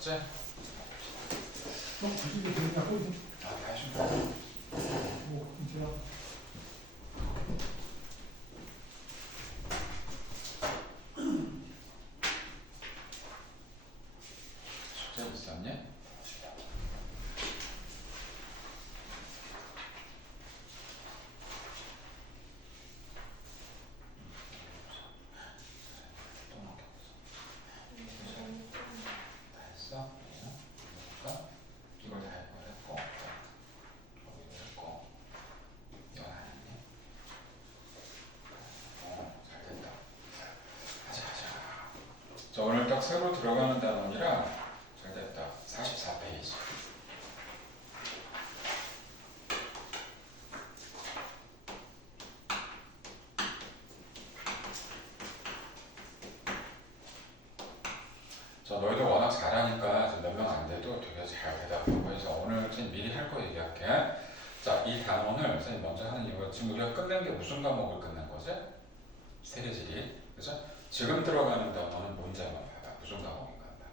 그렇지? 주식이 되냐고 이제. 아, 다 하시면 제가 숙제 있었니? 또 넘겨보자. 다 했어? 볼까? 이걸 다 했고 저기도 했고 이건 안 했니? 잘 됐다. 하자. 자, 오늘 딱 새로 들어가는 단원이라 잘 됐다. 44페이지. 자, 너희들 워낙 잘하니까 몇 명 안 돼도 되게 잘 대답하고 해서 오늘 선생님 미리 할 거 얘기할게. 자, 이 단원을 선생님 먼저 하는 이유가 지금 우리가 끝낸 게 무슨 과목을 끝낸 거지? 세계지리. 그래서 지금 들어가는 단원은 뭔지 한번 봐봐. 무슨 과목인가 한번 봐봐.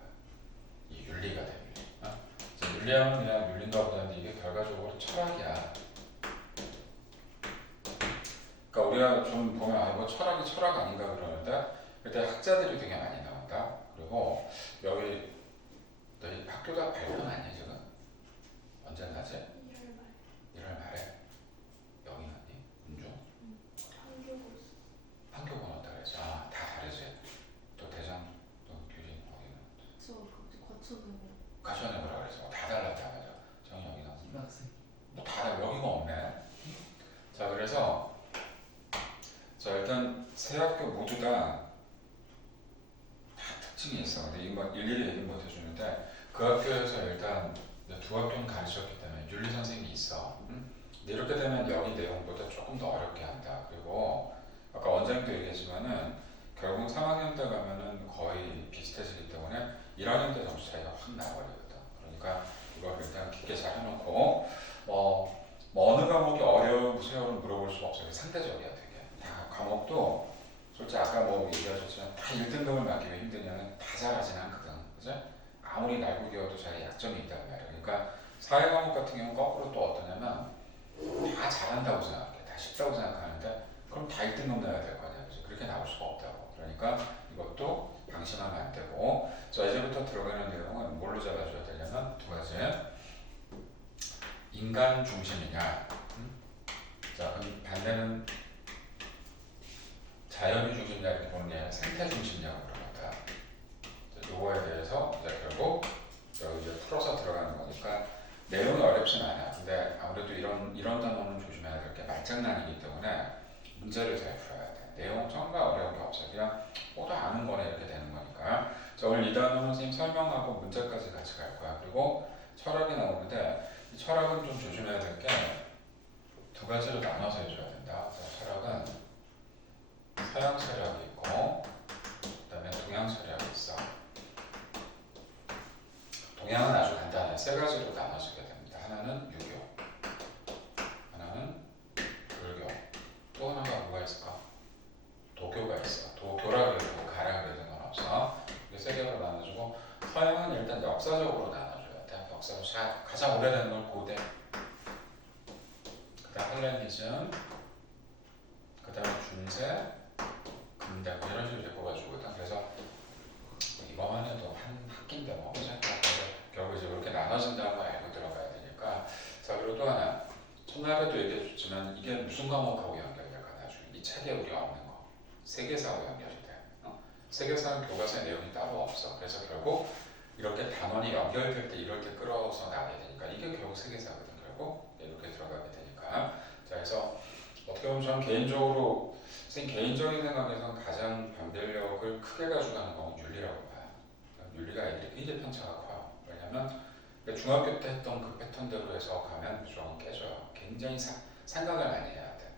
이 윤리가 돼, 윤리. 자, 윤리하면 그냥 윤리인가 보다는데 이게 결과적으로 철학이야. 그러니까 우리가 좀 보면 아, 뭐 철학이 철학 아닌가 그러는데 그때 학자들이 되게 많이 나온다. 그리고 여기 너희 학교가 발표는 아니야 지금? 언제 나지? 1월 말 1월 말에 여기 갔니? 운주? 한교고 판교본 어디다 그랬지? 아, 다 다르지. 또 대전, 또 규린 거기는 저 거쳐는 가시원에 뭐라 그랬어? 다 달랐다 맞아. 정이 여기 나왔어. 학생. 뭐다 달라. 여기가 없네. 자, 그래서 자 일단 세 학교 모두 다 특징이 있어. 근데 이거 일일이 얘기 못 해주는데 그 학교에서 일단 두 학교는 가르쳤기 때문에 윤리 선생님이 있어. 응? 근데 이렇게 되면 여기 내용보다 조금 더 어렵게 한다. 그리고 아까 원장님도 얘기했지만은 결국 3학년 때 가면은 거의 비슷해지기 때문에 1학년 때 점수 차이가 확 나버리거든. 그러니까 이걸 일단 깊게 잘 해놓고 뭐 어느 과목이 어려우세요를 물어볼 수가 없어요. 상대적이야 되게. 다 과목도 솔직히 아까 뭐 얘기하셨지만 다 1등급을 맞기 왜 힘드냐면 다 잘하진 않거든. 그죠? 아무리 날고기여도 자기 약점이 있다고 말이야. 그러니까 사회 과목 같은 경우는 거꾸로 또 어떠냐면 다 잘한다고 생각해. 다 쉽다고 생각하는데 그럼 다 1등급 나야 될 거 아니야. 그래서 그렇게 나올 수가 없다고. 그러니까 이것도 방심하면 안 되고 자 이제부터 들어가는 내용은 뭘로 잡아줘야 되냐면 두 가지 인간 중심이냐 자 그럼 반대는 자연이 중심이냐 이렇게 보는 게 아니라 생태 중심이냐고 물어봤다. 요거에 대해서 이제 결국 여기 이제 풀어서 들어가는 거니까 내용이 어렵진 않아. 근데 아무래도 이런 단어는 조심해야 될 게 말장난이기 때문에 문제를 잘 풀어야 돼. 내용 정말 어려운 게 없어. 그냥 모두 아는 거네 이렇게 되는 거니까. 자 오늘 이 단어는 선생님 설명하고 문제까지 같이 갈 거야. 그리고 철학이 나오는데 이 철학은 좀 조심해야 될 게 두 가지로 나눠서 해줘야 된다. 자, 철학은 서양 철학이 있고 그다음에 동양 철학이 있어. 동양은 아주 간단해. 세 가지로 나눠지게 됩니다. 하나는 유교, 하나는 불교, 또 하나가 뭐가 있을까? 도교가 있어. 도교라 그래도 가라 그래도 상관없어. 이게 세 개로 나눠지고 서양은 일단 역사적으로 나눠줘야 돼. 역사로 가장 오래된 걸 고대, 그다음 헬레니즘, 그다음에 중세, 근대 뭐 이런 식으로 꼽아주거든. 그래서 이거만 해도 한 학기인데 뭐 그죠? 결국 이제 이렇게 나눠진다는 거 알고 들어가야 되니까. 자 그리고 또 하나 첫날에도 얘기해줬지만 이게 무슨 과목하고 연결될까 나중에 이 책에 우리 없는 거 세계사하고 연결이 돼. 세계사는 교과서에 내용이 따로 없어. 그래서 결국 이렇게 단원이 연결될 때 이럴 때 끌어서 나가야 되니까 이게 결국 세계사거든. 결국 이렇게 들어가게 되니까. 자 그래서 어떻게 보면 저는 개인적으로 선생님 개인적인 생각에서는 가장 변별력을 크게 가져가는 건 윤리라고 봐요. 윤리가 애들이 굉장히 편차가 커요. 왜냐면 중학교 때 했던 그 패턴대로 해서 가면 무조건 깨져요. 굉장히 생각을 많이 해야 돼.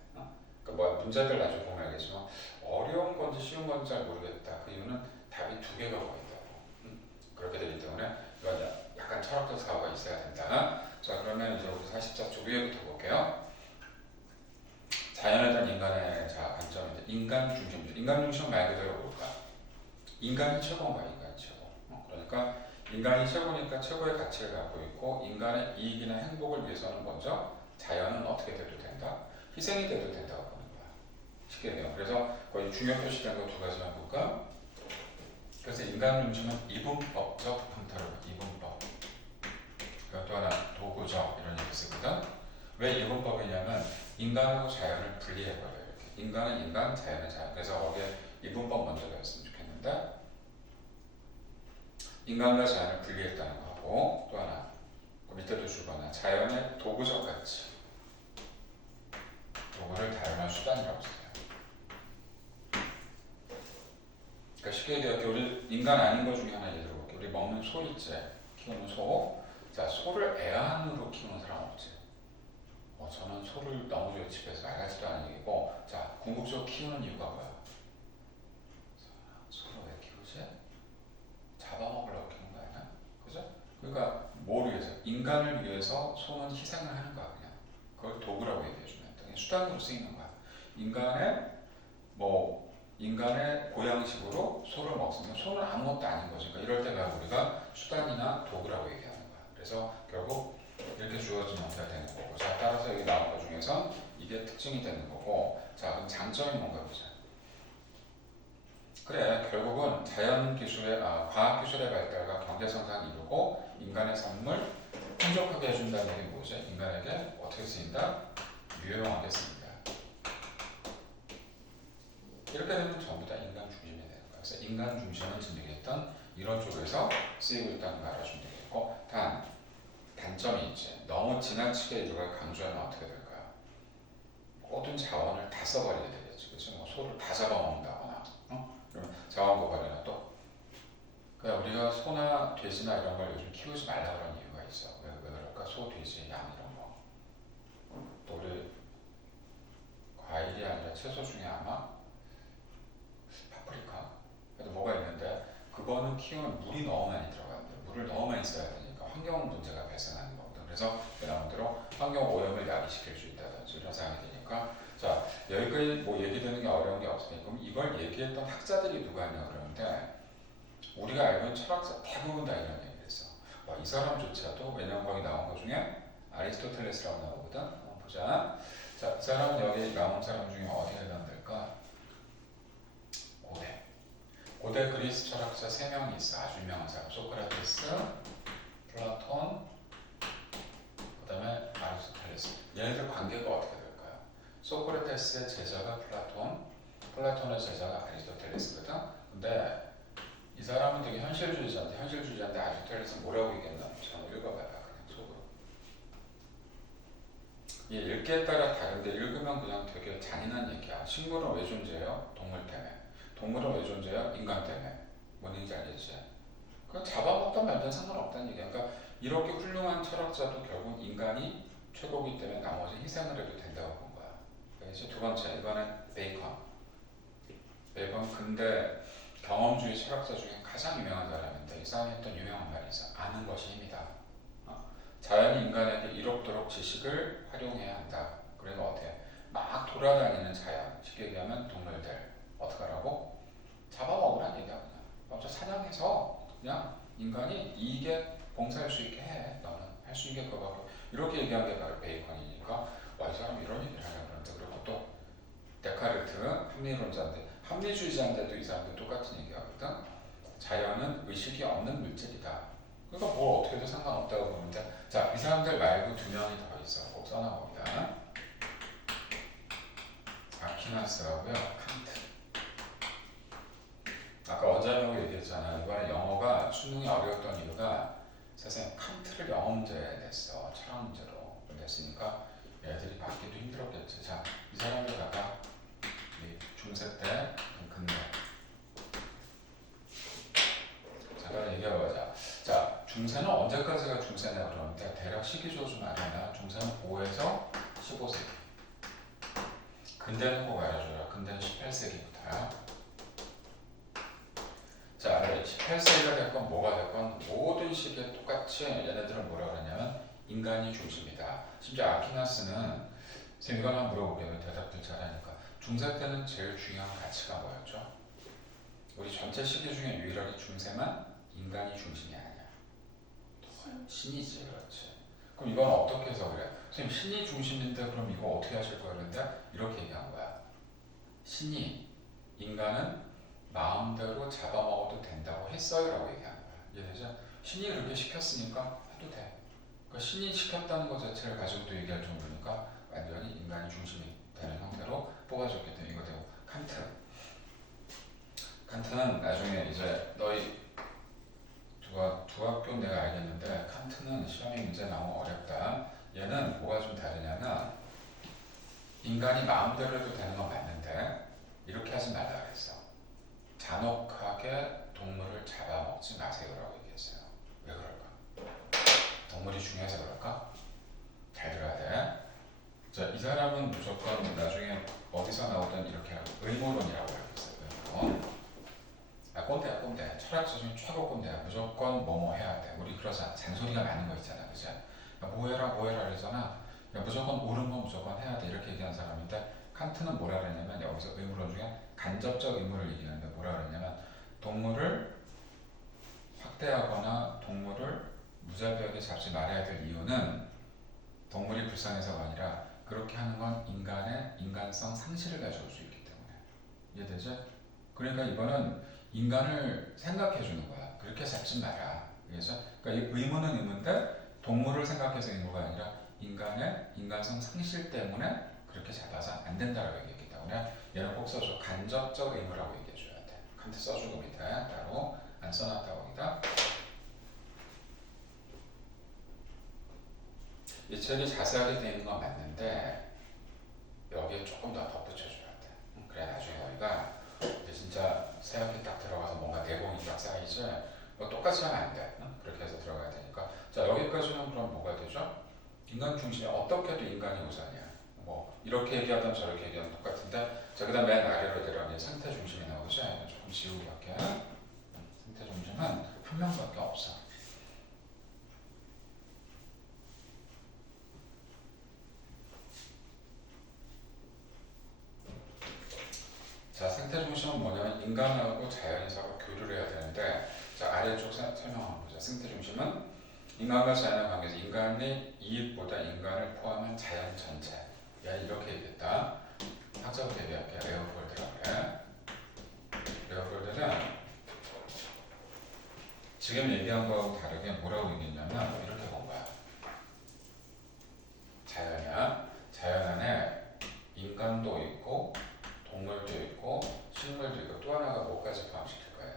그러니까 뭐 문제들 나중에 보면 알겠지만 어려운 건지 쉬운 건지 잘 모르겠다. 그 이유는 답이 두 개가 보인다고. 그렇게 되기 때문에 이건 약간 철학적 사고가 있어야 된다. 자 그러면 이제 우리 44쪽 위에부터 볼게요. 자연에 대한 인간의 관점인데 인간 중심주의. 인간 중심 말 그대로 뭘까? 인간이 최고인 거야. 인간이 최고. 그러니까 인간이 최고니까 최고의 가치를 갖고 있고 인간의 이익이나 행복을 위해서는 먼저 자연은 어떻게 돼도 된다? 희생이 돼도 된다고 보는 거야. 쉽게 돼요. 그래서 거의 중요 표시된 거 두 가지만 볼까? 그래서 인간 중심은 이분법적 풍토를 이분법. 그리고 또 하나 도구적 이런 얘기 쓰거든. 왜 이분법이냐면 인간하고 자연을 분리해버려요. 이렇게. 인간은 인간, 자연은 자연. 그래서 거기에 이분법 먼저 배웠으면 좋겠는데 인간과 자연을 분리했다는 거고 또 하나 그 밑에도 주거나 자연의 도구적 가치 도구를 다양한 수단이라고 써요. 그러니까 쉽게 얘기할게 우리 인간 아닌 것 중에 하나 예를 들어볼게. 우리 먹는 소 있지? 키우는 소. 자, 소를 애완으로 키우는 사람 없지? 저는 소를 너무 좋아해 집에서 말 같지도 않은 얘기고 자, 궁극적으로 키우는 이유가 뭐야? 소를 왜 키우지? 잡아먹으려고 키우는 거 아니야? 그죠? 그러니까 뭘 위해서? 인간을 위해서 소는 희생을 하는 거야 그냥. 그걸 도구라고 얘기해주면 돼. 수단으로 쓰이는 거야. 인간의 보양식으로 소를 먹으면 소는 아무것도 아닌 거지. 그러니까 이럴 때가 우리가 수단이나 도구라고 얘기하는 거야. 그래서 결국 이렇게 주어진 형태가 되는 거고. 자, 따라서 여기 나온 것 중에서 이게 특징이 되는 거고. 자, 그럼 장점이 뭔가 보자. 그래, 결국은 과학 기술의 발달과 경제 성장을 이루고 인간의 삶을 풍족하게 해준다는 게 뭐지? 인간에게 어떻게 쓰인다? 유용하게 쓰인다. 이렇게 되면 전부 다 인간 중심이 되는 거야. 그래서 인간 중심을 지금 얘기했던 이런 쪽에서 쓰이고 있다는 걸 알아주면 되겠고 단점이 있지. 너무 지나치게 이걸 강조하면 어떻게 될까요? 모든 자원을 다 써버리게 되겠지. 그치? 소를 다 잡아먹는다거나 그러면 자원 고갈이나 또 그러니까 우리가 소나 돼지나 이런 걸 요즘 키우지 말라 그런 이유가 있어. 왜 그럴까? 소, 돼지, 양 이런 거. 또 우리 과일이 아니라 채소 중에 아마 파프리카 그래도 뭐가 있는데 그거는 키우면 물이 너무 많이 들어가는데 물을 너무 많이 써야 되니까 환경 문제가 발생하는 거거든. 그래서 나온 대로 환경 오염을 야기시킬 수 있다든지 이런 상황이 되니까 자 여기까지 얘기되는 게 어려운 게 없으니까 그럼 이걸 얘기했던 학자들이 누가 있냐 그러는데 우리가 알고 있는 철학자 대부분 다 이런 얘기를 했어. 이 사람조차도 왜냐면 거기 나온 것 중에 아리스토텔레스라고 나오거든. 한번 보자. 자, 이 사람은 여기 나온 사람 중에 어디에 해당될까? 고대 그리스 철학자 3명이 있어. 아주 유명한 사람. 소크라테스, 플라톤, 그 다음에 아리스토텔레스. 얘네들 관계가 어떻게 될까요? 소크라테스의 제자가 플라톤의 제자가 아리스토텔레스거든. 근데 이 사람은 되게 현실주의자인데 아리스토텔레스는 뭐라고 얘기했나? 한번 읽어봐요. 그냥 속으로. 이 읽기에 따라 다른데 읽으면 그냥 되게 잔인한 얘기야. 식물은 왜 존재해요? 동물 때문에. 동물은 왜 존재해요? 인간 때문에. 뭔 얘기인지 알겠지? 그 잡아먹던 말든 상관없다는 얘기야. 그러니까 이렇게 훌륭한 철학자도 결국 인간이 최고기 때문에 나머지 희생을 해도 된다고 본 거야. 알겠지? 두 번째, 이거는 베이컨 근대 경험주의 철학자 중에 가장 유명한 사람인데 이 사람이 했던 유명한 말이 있어. 아는 것이 힘이다. 자연이 인간에게 이롭도록 지식을 활용해야 한다. 그래서 어떻게 막 돌아다니는 자연, 쉽게 얘기하면 동물들 어떻게 하라고? 잡아먹으란 얘기야 그냥. 먼저 사냥해서 그냥 인간이 이익에 봉사할 수 있게 해. 너는 할 수 있게 그거밖에. 이렇게 얘기한 게 바로 베이컨이니까 이 사람이 이런 얘기를 하려고 그러는데 그리고 또 데카르트 합리론자인데 합리주의자인데도 이 사람도 똑같은 얘기하거든. 자연은 의식이 없는 물질이다. 그러니까 뭐 어떻게 해도 상관없다고 보는데 자, 이 사람들 말고 2명이 더 있어. 꼭 써놔봅니다. 아퀴나스하고요. 칸트. 아까 원자력을 얘기했잖아. 이번에 영어가 수능이 어려웠던 이유가 세상에 칸트를 영어 문제에 냈어. 철학 문제로 냈으니까 애들이 받기도 힘들었겠지. 자, 이 사람들 갖다 중세 때 근대 잠깐 얘기해보자. 자, 중세는 언제까지가 중세냐 그러는데 대략 시기조 좀 알아놔. 중세는 5에서 15세기. 근대는 꼭 알아줘라. 근대는 18세기부터야. 자, 18세기가 됐건 뭐가 됐건 모든 시기에 똑같이 얘네들은 뭐라 그러냐면 인간이 중심이다. 심지어 아퀴나스는 선생님 이건 한번 물어볼게요. 대답들 잘하니까. 중세 때는 제일 중요한 가치가 뭐였죠? 우리 전체 시기 중에 유일하게 중세만 인간이 중심이 아니야. 거야? 신이지, 그렇지. 그럼 이건 어떻게 해서 그래? 선생님 신이 중심인데 그럼 이거 어떻게 하실 거야? 그런데 이렇게 얘기한 거야. 신이 인간은 마음대로 잡아먹어도 된다고 했어요라고 얘기한 거야. 이해되죠? 신이 그렇게 시켰으니까 해도 돼. 그러니까 신이 시켰다는 것 자체를 가지고도 얘기할 정도니까 완전히 인간이 중심이 되는 형태로 뽑아줬기 때문에 이거 되고 칸트는 나중에 이제 너희 두 학교 내가 알겠는데 칸트는 시험에 문제 나오면 어렵다. 얘는 뭐가 좀 다르냐면 인간이 마음대로 해도 되는 건 맞는데 이렇게 하지 말라 그랬어. 잔혹하게 동물을 잡아먹지 마세요라고 얘기했어요. 왜 그럴까? 동물이 중요해서 그럴까? 잘 들어야 돼. 자, 이 사람은 무조건 나중에 어디서 나오든 이렇게 의무론이라고 알고 있어요. 의무론. 꼰대야 꼰대. 철학자 중에 최고 꼰대야. 무조건 뭐뭐 해야 돼. 우리 그러자 잔소리가 많은 거 있잖아, 그지? 뭐 해라 그러잖아. 무조건 옳은 건 무조건 해야 돼 이렇게 얘기하는 사람인데 칸트는 뭐라 그랬냐면 여기서 의무론 중에 간접적 의무를 얘기하는데 뭐라 그랬냐면 동물을 학대하거나 동물을 무자비하게 잡지 말아야 될 이유는 동물이 불쌍해서가 아니라 그렇게 하는 건 인간의 인간성 상실을 가져올 수 있기 때문에. 이해되죠? 그러니까 이거는 인간을 생각해 주는 거야. 그렇게 잡지 마라. 그래서 그러니까 이 의무는 의무인데 동물을 생각해서 의무가 아니라 인간의 인간성 상실 때문에 그렇게 잡아서 안 된다라고 얘기했기 때문에 얘는 꼭 써줘. 간접적 의무라고 얘기해 줘야 돼. 칸트 써주고 밑에 따로 안 써놨다고 합니다. 이 책이 자세하게 되어 있는 건 맞는데 여기에 조금 더 덧붙여줘야 돼. 그래 나중에 너희가 이제 진짜 새학기 딱 들어가서 뭔가 내공이 딱 쌓이지 똑같이 하면 안 돼. 그렇게 해서 들어가야 되니까. 자 여기까지는 그럼 뭐가 되죠? 인간 중심이 어떻게 해도 인간이 우선이야. 뭐 이렇게 얘기하든 저렇게 얘기하든 똑같은데 자 그다음 맨 아래로 내려오면 생태 중심이 나오죠. 조금 지우고 갈게. 생태 중심은 한 명밖에 없어. 자, 생태 중심은 뭐냐면 인간하고 자연이 서로 교류를 해야 되는데 자, 아래쪽 설명하는 거죠. 생태 중심은 인간과 자연의 관계에서 인간의 이익보다 인간을 포함한 자연 전체. 야, 이렇게 얘기했다. 학자부터 얘기할게. 레오폴드라고 그래. 레오폴드는 지금 얘기한 거하고 다르게 뭐라고 얘기했냐면 이렇게 본 거야. 자연이야. 자연 안에 인간도 있고 동물도 있고 식물도 있고 또 하나가 뭐까지 포함시킬 거예요?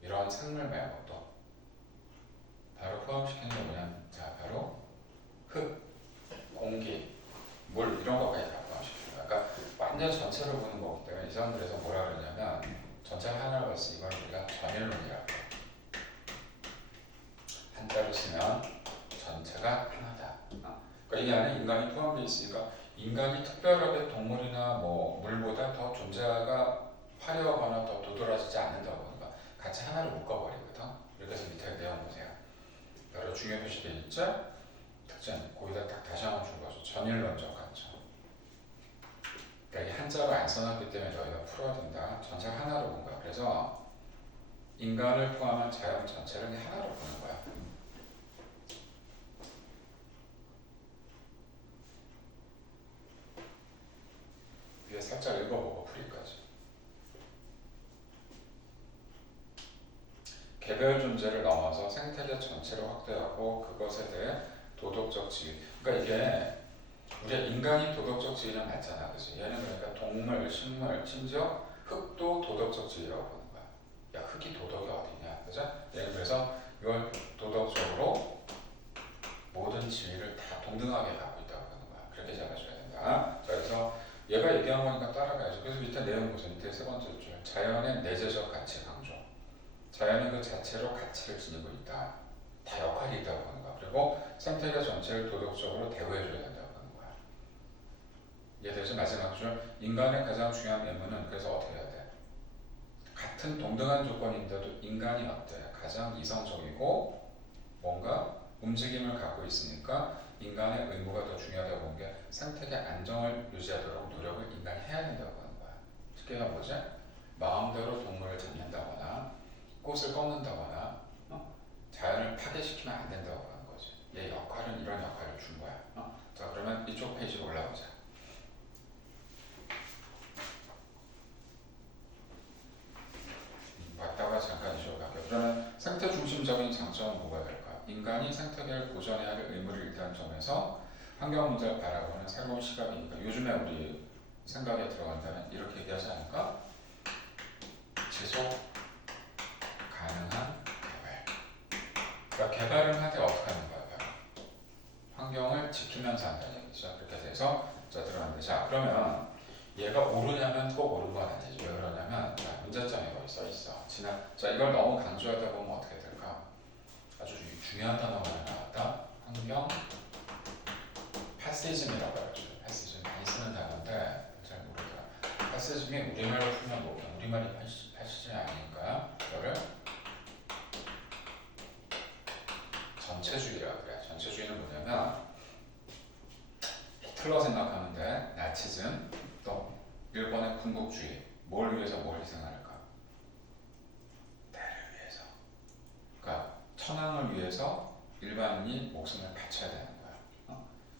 이런 생물 말고 또 바로 포함시키는 게 뭐냐면 자 바로 흙, 공기, 물 이런 것까지 다 포함시키는 거야. 그러니까 완전 전체를 보는 거기 때문에 이 사람들에서 뭐라 그러냐면 전체 하나로 봤을 때 이걸 우리가 전일론이라고 해. 한자로 쓰면 전체가 하나다. 그러니까 이 안에 인간이 포함되어 있으니까 인간이 특별하게 동물이나 뭐 물보다 더 존재가 화려하거나 더 도드라지지 않는다고 하는 거야. 같이 하나로 묶어버리거든. 이렇게 해서 밑에 내용 보세요. 여러 중요 표시되어 있죠? 특징, 거기다 딱 다시 한번 준 거죠. 전일론적 관점. 그러니까 이게 한자로 안 써놨기 때문에 너희가 풀어야 된다. 전체 하나로 본 거야. 그래서 인간을 포함한 자연 전체를 하나로 보는 거야. 위에 살짝 읽어보고 풀이까지. 개별 존재를 넘어서 생태계 전체를 확대하고 그것에 대해 도덕적 지위. 그러니까 이게 우리가 인간이 도덕적 지위는 맞잖아, 그렇지? 얘는 그러니까 동물, 식물, 심지어 흙도 도덕적 지위라고 보는 거야. 야, 흙이 도덕이 어디냐, 그죠? 얘는 그래서 이걸 도덕적으로 모든 지위를 다 동등하게 갖고 있다고 보는 거야. 그렇게 잡아줘야 된다. 자, 그래서 얘가 얘기한 거니까 따라가야죠. 그래서 밑에 내용 보세요. 밑에 세 번째 줄. 자연의 내재적 가치 강조. 자연은 그 자체로 가치를 지니고 있다. 다 역할이 있다고 하는 거야. 그리고 생태계 전체를 도덕적으로 대우해줘야 된다고 하는 거야. 이해되죠? 마지막 줄. 인간의 가장 중요한 의무는 그래서 어떻게 해야 돼? 같은 동등한 조건인데도 인간이 어때? 가장 이성적이고 뭔가 움직임을 갖고 있으니까 인간의 의무가 더 중요하다고 보는 게 생태계 안정을 유지하도록 노력을 인간이 해야 된다고 하는 거야. 쉽게 해보자. 마음대로 동물을 잡는다거나 꽃을 꺾는다거나 자연을 파괴시키면 안 된다고 하는 거지. 얘 역할은 이런 역할을 준 거야. 자, 그러면 이쪽 페이지로 올라오자. 봤다가 잠깐 이쪽으로 갈게요. 그러면 생태 중심적인 장점은 뭐가 될까? 인간이 생태계를 보존해야 할 의무를 일단 점에서 환경 문제를 바라보는 새로운 시각이니까 요즘에 우리 생각에 들어간다면 이렇게 얘기하지 않을까? 지속 가능한 개발. 그러니까 개발을 할 때 어떻게 하는 거야? 환경을 지키면서 한다는 얘기죠. 그렇게 돼서 자 들어갔는데 자 그러면 얘가 오르냐면 꼭 오른 건 아니죠. 왜 그러냐면 자, 문제점이 거기 써 있어. 자 이걸 너무 강조하다 보면 어떻게 될까? 아주 중요한 단어가 하나 나왔다. 환경 패시즘이라고 하죠. 패시즘 많이 쓰는 단어인데 잘 모르더라. 패시즘이 우리말로 풀면 뭐냐? 우리말이 패시즘이 아닌가? 이거를 전체주의라고 그래. 전체주의는 뭐냐면 히틀러 생각하면 돼. 나치즘 또 일본의 군국주의. 뭘 위해서 뭘 희생할까? 대를 위해서. 그러니까 천황을 위해서 일반인이 목숨을 바쳐야 되는 거야.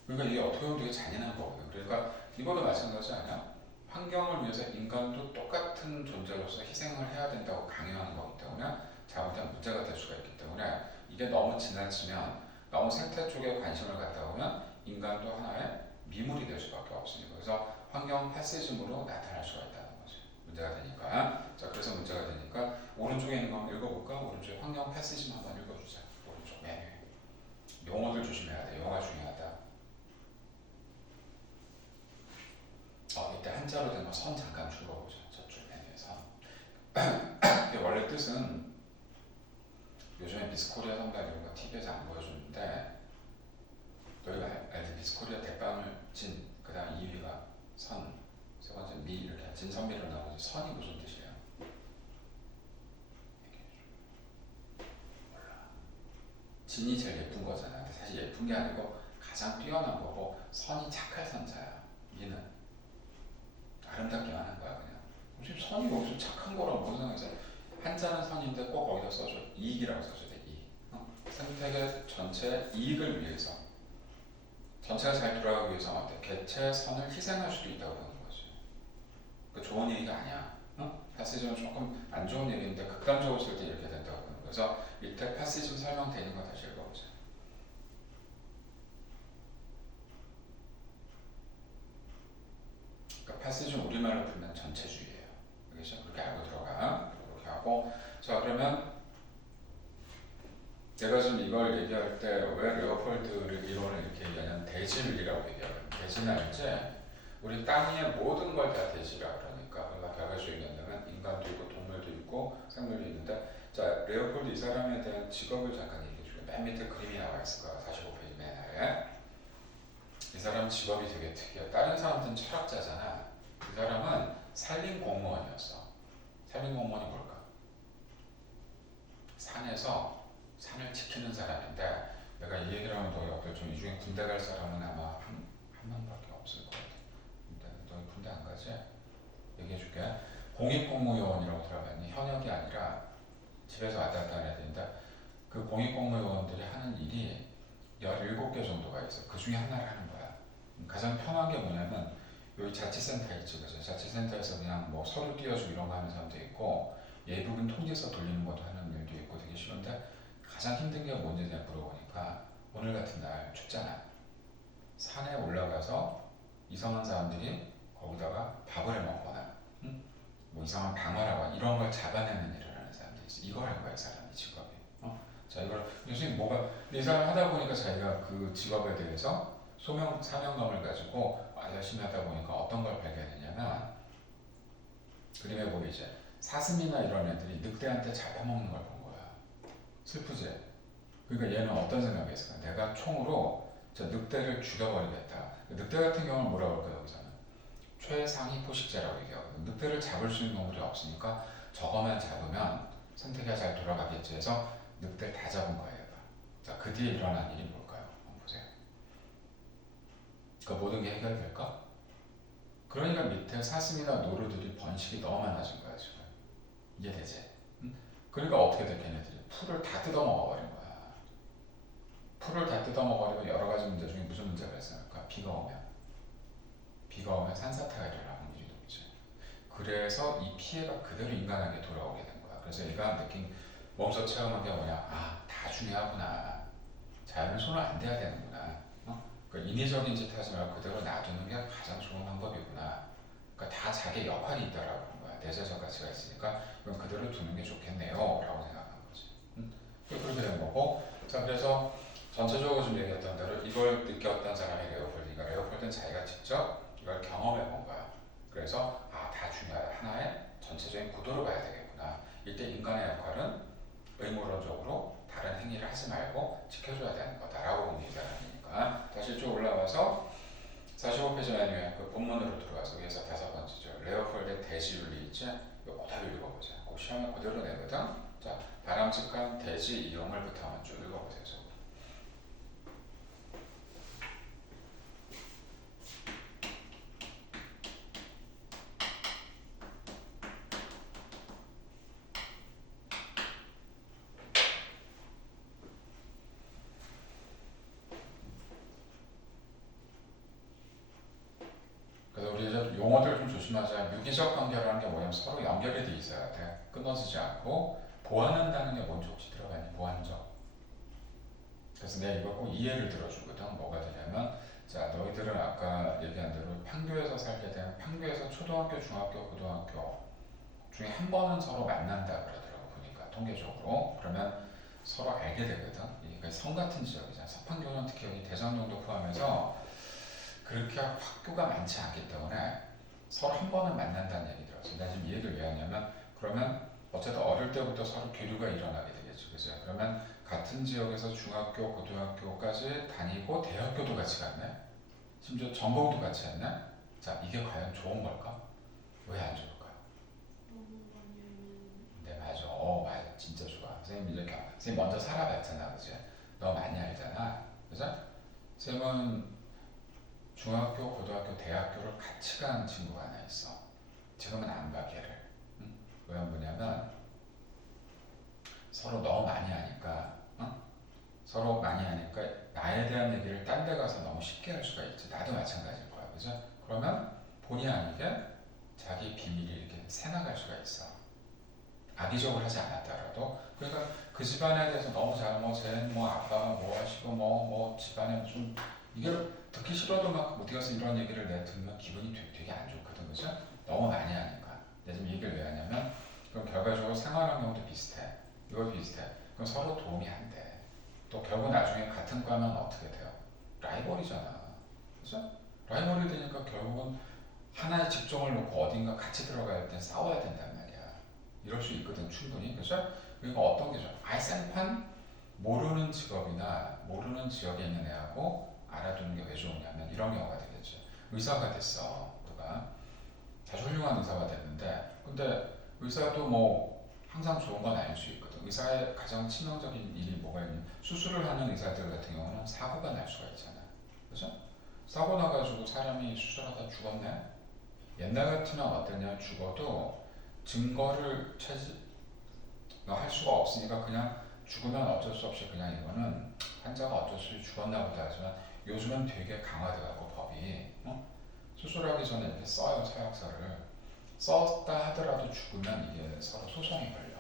그러니까 이게 어떻게 보면 되게 잔인한 거거든. 그러니까 이거도 마찬가지 아니야? 환경을 위해서 인간도 똑같은 존재로서 희생을 해야 된다고 강요하는 거기 때문에 잘못하면 문제가 될 수가 있기 때문에 이게 너무 지나치면 너무 생태 쪽에 관심을 갖다 보면 인간도 하나의 미물이 될 수밖에 없으니까 그래서 환경 패시즘으로 나타날 수가 있다는 거죠. 문제가 되니까. 자 그래서 문제가 되니까 오른쪽에 있는 거 한번 읽어볼까? 오른쪽에 환경 패시즘 한번 읽어주자. 오른쪽 메뉴. 용어들 조심해야 돼. 용어가 중요하다. 이때 한자로 된 거 선 잠깐 줄거보자. 저쪽 메뉴에 선. 이게 원래 뜻은 요즘에 미스코리아 선발 이런 거 TV에서 안 보여주는데 너희가 알지? 미스코리아 대빵을 진, 그 다음 2위가 선, 세 번째 미 이렇게 진선미로 나오죠. 선이 무슨 뜻이에요? 몰라. 진이 제일 예쁜 거잖아. 근데 사실 예쁜 게 아니고 가장 뛰어난 거고 선이 착할 선자야. 미는 아름답기만 한 거야 그냥. 지금 선이 무슨 착한 거라고 무슨 상관이야? 한자는 선인데 꼭 거기다 써줘. 이익이라고 써줘야 돼. 이익. 생태계 전체 이익을 위해서 전체가 잘 돌아가기 위해서 어때? 개체 선을 희생할 수도 있다고 보는 거지. 그 좋은 얘기가 아니야. 패시즘은 조금 안 좋은 얘기인데 극단적으로 쓸 때 이렇게 된다고 보는 거야. 그래서 밑에 패시즘 설명되는 거 다시 읽어보자. 그러니까 패시즘 우리말로 풀면 전체주의예요. 알겠죠? 그렇게 알고 들어가. 그렇게 하고 자 그러면 내가 지금 이걸 얘기할 때 왜 레오폴드를 이론을 이렇게 얘기하냐면 대지윤리라고 얘기하거든. 대지는 알지? 우리 땅 위에 모든 걸 다 대지라 그러니까 우리가 결과적으로 얘기한다면 인간도 있고 동물도 있고 생물도 있는데 자 레오폴드 이 사람에 대한 직업을 잠깐 얘기해 줄게. 맨 밑에 그림이 나와 있을 거야. 45페이지 맨 아래. 이 사람 직업이 되게 특이해. 다른 사람들은 철학자잖아. 이 사람은 산림 공무원이었어. 산림 공무원이 뭘까? 산에서 산을 지키는 사람인데 내가 이 얘기를 하면 너희 어떨 좀 이 중에 군대 갈 사람은 아마 한 명밖에 없을 것 같아. 근데 너희 군대 안 가지? 얘기해줄게. 공익공무요원이라고 들어봤니? 현역이 아니라 집에서 왔다 갔다 하는 애들인데 그 공익공무요원들이 하는 일이 17개 정도가 있어. 그 중에 하나를 하는 거야. 가장 편한 게 뭐냐면 여기 자치센터 있지. 그래서 자치센터에서 그냥 뭐 서류 띄워주고 이런 거 하는 사람도 있고 예부분 통지서 돌리는 것도 하는 일도 있고 되게 쉬운데 가장 힘든 게 뭔지 내가 물어보니까 오늘 같은 날 춥잖아. 산에 올라가서 이상한 사람들이 거기다가 밥을 해 먹거나 뭐 이상한 방어라고 이런 걸 잡아내는 일을 하는 사람들이 있어. 이걸 한 거야 이 사람이 직업이. 자 이걸 교수님 뭐가 이 사람 하다 보니까 자기가 그 직업에 대해서 사명감을 가지고 열심히 하다 보니까 어떤 걸 발견했냐면 그림에 보이지 사슴이나 이런 애들이 늑대한테 잡아먹는 걸 본 거야. 슬프지? 그러니까 얘는 어떤 생각이 있을까? 내가 총으로 저 늑대를 죽여버리겠다. 늑대 같은 경우는 뭐라고 할까요? 여기서는 최상위 포식자라고 얘기하거든. 늑대를 잡을 수 있는 동물이 없으니까 저거만 잡으면 생태계가 잘 돌아가겠지 해서 늑대를 다 잡은 거예요. 자, 그 뒤에 일어난 일이 뭘까요? 한번 보세요. 그 모든 게 해결될까? 그러니까 밑에 사슴이나 노루들이 번식이 너무 많아진 거야 지금. 이해되지? 그러니까 어떻게 돼 걔네들이 풀을 다 뜯어 먹어버린 거야. 풀을 다 뜯어먹으려면 여러 가지 문제 중에 무슨 문제가 있습니까? 비가 오면 산사태가 일어날 확률이 높죠. 그래서 이 피해가 그대로 인간에게 돌아오게 된 거야. 그래서 얘가 느낀 몸소 체험한 게 뭐냐? 아, 다 중요하구나. 자연은 손을 안 대야 되는구나. 그 인위적인 짓 하지 말고 그대로 놔두는 게 가장 좋은 방법이구나. 그러니까 다 자기 역할이 있다라고 하는 거야. 내재적 가치가 있으니까 이건 그대로 두는 게 좋겠네요. 라고 생각한 거지. 그렇게 된 거고. 자, 그래서 전체적으로 좀 얘기했던 대로 이걸 느꼈던 사람이 레오폴드니까 레오폴드는 자기가 직접 이걸 경험해 본 거야. 그래서 아, 다 중요하다. 하나의 전체적인 구도를 봐야 되겠구나. 이때 인간의 역할은 의무론적으로 다른 행위를 하지 말고 지켜줘야 되는 거다라고 보는 이 사람이니까. 다시 쭉 올라와서 45페이지 맨 위에 그 본문으로 들어와서 위에서 5번째죠. 레오폴드의 대지윤리 있지? 이거 그대로 읽어보자. 꼭 시험에 그대로 내거든. 자, 바람직한 대지 이용을부터 한번 쭉 읽어보세요. 그래서 우리 이제 용어들 좀 조심하자. 유기적 관계라는 게 뭐냐면 서로 연결이 돼 있어야 돼. 끊어지지 않고. 보완한다는 게 뭔지 혹시 들어봤니? 보완적. 그래서 내가 이거 꼭 이해를 들어주거든. 뭐가 되냐면, 자, 너희들은 아까 얘기한 대로 판교에서 살게 되면 판교에서 초등학교, 중학교, 고등학교 중에 한 번은 서로 만난다 그러더라고 보니까 통계적으로. 그러면 서로 알게 되거든. 이게 성 같은 지역이잖아. 서판교는 특히 여기 대전정도 포함해서 그렇게 학교가 많지 않기 때문에 서로 한 번은 만난다는 얘기 들었어. 내가 지금 이 얘기를 왜 하냐면, 그러면 어쨌든 어릴 때부터 서로 교류가 일어나게 되겠죠. 그죠? 그러면 같은 지역에서 중학교, 고등학교까지 다니고 대학교도 같이 갔네. 심지어 전공도 같이 했네. 자, 이게 과연 좋은 걸까? 왜 안 좋을까? 너무 많이 알면 네, 맞아. 맞아. 진짜 좋아. 선생님 이제 선생님 먼저 살아봤잖아, 그지? 너 많이 알잖아, 그죠? 선생님은 중학교, 고등학교, 대학교를 같이 간 친구가 하나 있어. 지금은 안 가, 걔를. 응? 왜 뭐냐면 서로 너무 많이 하니까, 서로 많이 하니까 나에 대한 얘기를 딴 데 가서 너무 쉽게 할 수가 있지. 나도 마찬가지일 거야, 그죠? 그러면 본의 아니게 자기 비밀이 이렇게 새나갈 수가 있어. 악의적으로 하지 않았더라도. 그러니까 그 집안에 대해서 너무 잘, 쟤는 아빠가 뭐 하시고, 집안에 좀, 이게 듣기 싫어도 막 어디 가서 이런 얘기를 내가 들으면 기분이 되게 안 좋거든, 그죠? 너무 많이 하니까. 내가 지금 얘기를 왜 하냐면, 그럼 결과적으로 생활 환경도 비슷해. 이거 비슷해. 그럼 서로 도움이 안 돼. 또 결국 나중에 같은 과면 어떻게 돼요? 라이벌이잖아. 그죠? 라이벌이 되니까 결국은 하나의 직종을 놓고 어딘가 같이 들어갈 때 싸워야 된단 말이야. 이럴 수 있거든, 충분히. 그죠? 그러니까 어떤 게 좋아? 알생판 모르는 직업이나 모르는 지역에 있는 애하고 알아두는 게 왜 좋으냐면 이런 경우가 되겠죠. 의사가 됐어, 누가. 아주 훌륭한 의사가 됐는데, 근데 의사도 뭐 항상 좋은 건 아닐 수 있거든. 의사의 가장 치명적인 일이 뭐가 있냐면 수술을 하는 의사들 같은 경우는 사고가 날 수가 있잖아. 그죠? 사고 나가지고 사람이 수술하다 죽었네? 옛날 같으면 어떠냐, 죽어도 증거를 할 수가 없으니까 그냥 죽으면 어쩔 수 없이 그냥 이거는 환자가 어쩔 수 없이 죽었나 보다 하지만 요즘은 되게 강화돼갖고 법이 수술하기 전에 이렇게 써요. 서약서를 썼다 하더라도 죽으면 이게 서로 소송이 걸려.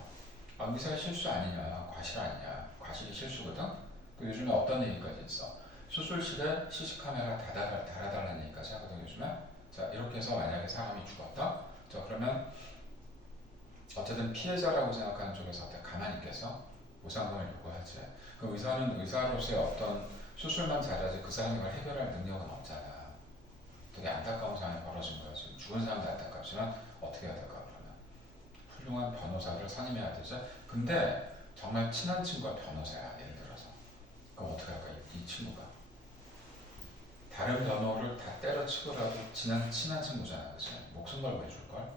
아, 의사의 실수 아니냐, 과실 아니냐. 과실이 실수거든. 그 요즘에 어떤 얘기까지 있어. 수술실에 CC카메라 달아달라는 얘기까지 하거든 요즘에. 자, 이렇게 해서 만약에 사람이 죽었다. 자, 그러면 어쨌든 피해자라고 생각하는 쪽에서 가만히 있겠어? 보상금을 요구하지. 그 의사는 의사로서의 어떤 수술만 잘하지 그 사람이 그걸 해결할 능력은 없잖아. 되게 안타까운 상황이 벌어진 거야. 지금 죽은 사람도 안타깝지만 어떻게 해야 될까 그러면 훌륭한 변호사를 선임해야 되죠. 근데 정말 친한 친구가 변호사야, 예를 들어서. 그럼 어떻게 할까? 이 친구가 다른 변호를 다 때려치고라도 친한 친구잖아, 그치? 목숨 걸고 해줄걸?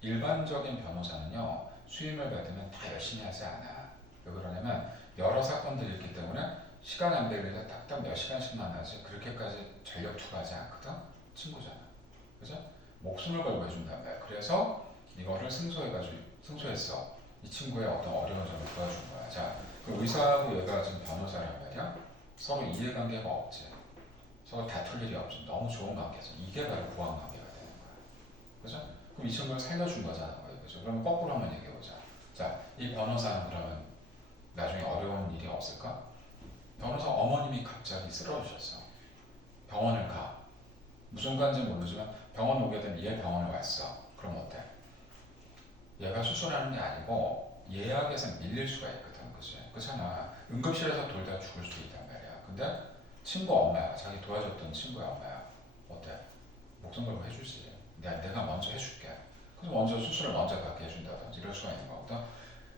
일반적인 변호사는요, 수임을 받으면 다 열심히 하지 않아. 왜 그러냐면 여러 사건들이 있기 때문에 시간 안 배려서 딱딱 몇 시간씩만 하지 그렇게까지 전력 투구하지 않거든. 친구잖아, 그죠? 목숨을 걸고 해준단 말이야. 그래서 이거를 승소했어. 이 친구의 어떤 어려운 점을 도와준 거야. 자, 그 의사하고 얘가 지금 변호사란 말이야. 서로 이해관계가 없지. 서로 다툴 일이 없지. 너무 좋은 관계죠. 이게 바로 보완 관계가 되는 거야. 그죠? 그럼 이 친구를 살려준 거잖아. 그죠? 그럼 거꾸로 한번 얘기해보자. 자, 이 변호사는 그러면 나중에 어려운 일이 없을까? 변호사 어머님이 갑자기 쓰러지셨어. 병원을 가. 무슨 관인지 모르지만 병원 오게 되면 얘 병원에 왔어. 그럼 어때? 얘가 수술하는 게 아니고 예약에서 밀릴 수가 있거든. 그치? 그렇잖아. 응급실에서 돌다 죽을 수도 있단 말이야. 근데 친구 엄마야. 자기 도와줬던 친구의 엄마야. 어때? 목숨 걸고 해주지. 내가 먼저 해줄게. 그래서 먼저 수술을 먼저 받게 해준다든지 이럴 수가 있는 거거든.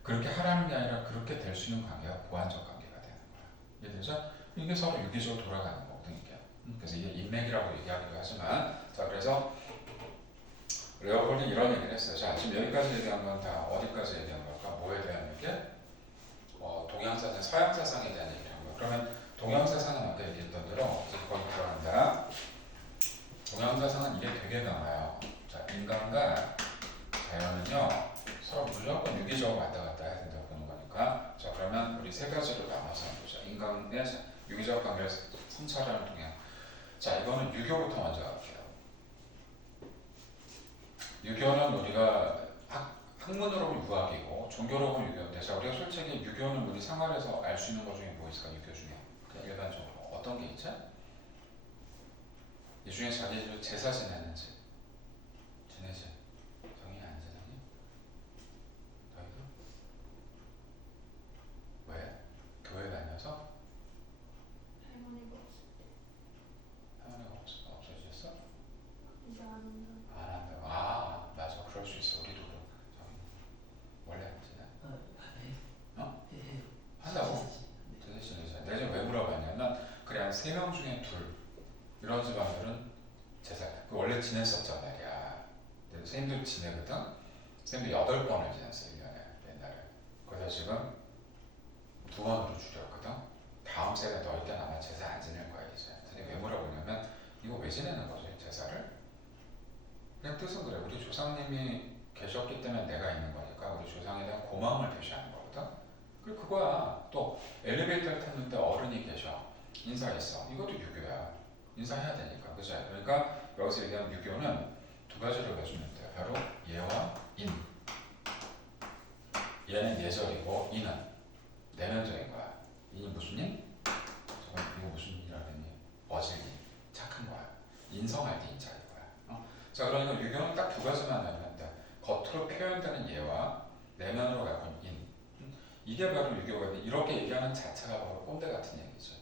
그렇게 하라는 게 아니라 그렇게 될 수 있는 관계가 보완적 관계가 되는 거야. 이해되죠? 이게 서로 유기적으로 돌아가는 거거든 이게. 그래서 이게 인맥이라고 얘기하기도 하지만 자 그래서 레오폴이 이런 얘기를 했어요. 자 지금 여기까지 얘기한 건 다 어디까지 얘기한 걸까? 뭐에 대한 얘기? 동양사상, 서양사상에 대한 얘기를 한 거예요. 그러면 동양사상은 아까 얘기했던 대로 이제 거기 들어간다. 동양사상은 이게 되게 강해요. 자 인간과 자연은요 서로 무조건 유기적으로 왔다 갔다 해야 된다고 보는 거니까 자 그러면 우리 세 가지로 나눠서 보자. 인간의 유기적 관계를 성찰하는 동양. 자 이거는 유교부터 먼저 갈게요. 유교는 우리가 학문으로 보면 유학이고 종교로 보면 유교인데 자 우리가 솔직히 유교는 우리 생활에서 알 수 있는 것 중에 뭐 있을까? 유교 중에 그냥 일반적으로 어떤 게 있지? 이 중에 자기 제사 지내는지 지내지? 정이 안 지내니? 너희도? 왜? 교회 다녀서? 할머니가 없을 때 할머니가 없어졌어? 이제 안 한다. 안 한다고? 아 맞아 그럴 수 있어. 우리도 그렇고 저기 원래 안 지내? 어? 한다고? 제사 지내지. 내가 지금 왜 물어봤냐면 그래 한 3명 중에 둘 이런 집안들은 제사 그 원래 지냈었단 말이야. 근데 선생님도 지내거든? 선생님도 8번을 지냈어 1년에 옛날에. 그래서 지금 2번으로 줄였거든? 다음 세대 너희 때는 아마 제사 안 지낼 거야 이제. 선생님 왜 물어보냐면 이거 왜 지내는 거지 제사를? 그냥 뜻은 그래. 우리 조상님이 계셨기 때문에 내가 있는 거니까 우리 조상에 대한 고마움을 표시하는 거거든? 그리고 그거야. 또 엘리베이터를 탔는데 어른이 계셔. 인사했어. 이것도 유교야. 인사해야 되니까. 그죠? 그러니까 여기서 얘기하는 유교는 두 가지로 해주면 돼. 바로 예와 인. 예는 예절이고 인은 내면적인 거야. 인이 무슨 인? 저건 이거 무슨 인이라고 했니? 어질인. 착한 거야. 인성할 때 인자인 거야. 자 그러니까 유교는 딱 두 가지만 하면 돼. 겉으로 표현되는 예와 내면으로 가는 인. 이게 바로 유교거든. 이렇게 얘기하는 자체가 바로 꼰대 같은 얘기죠.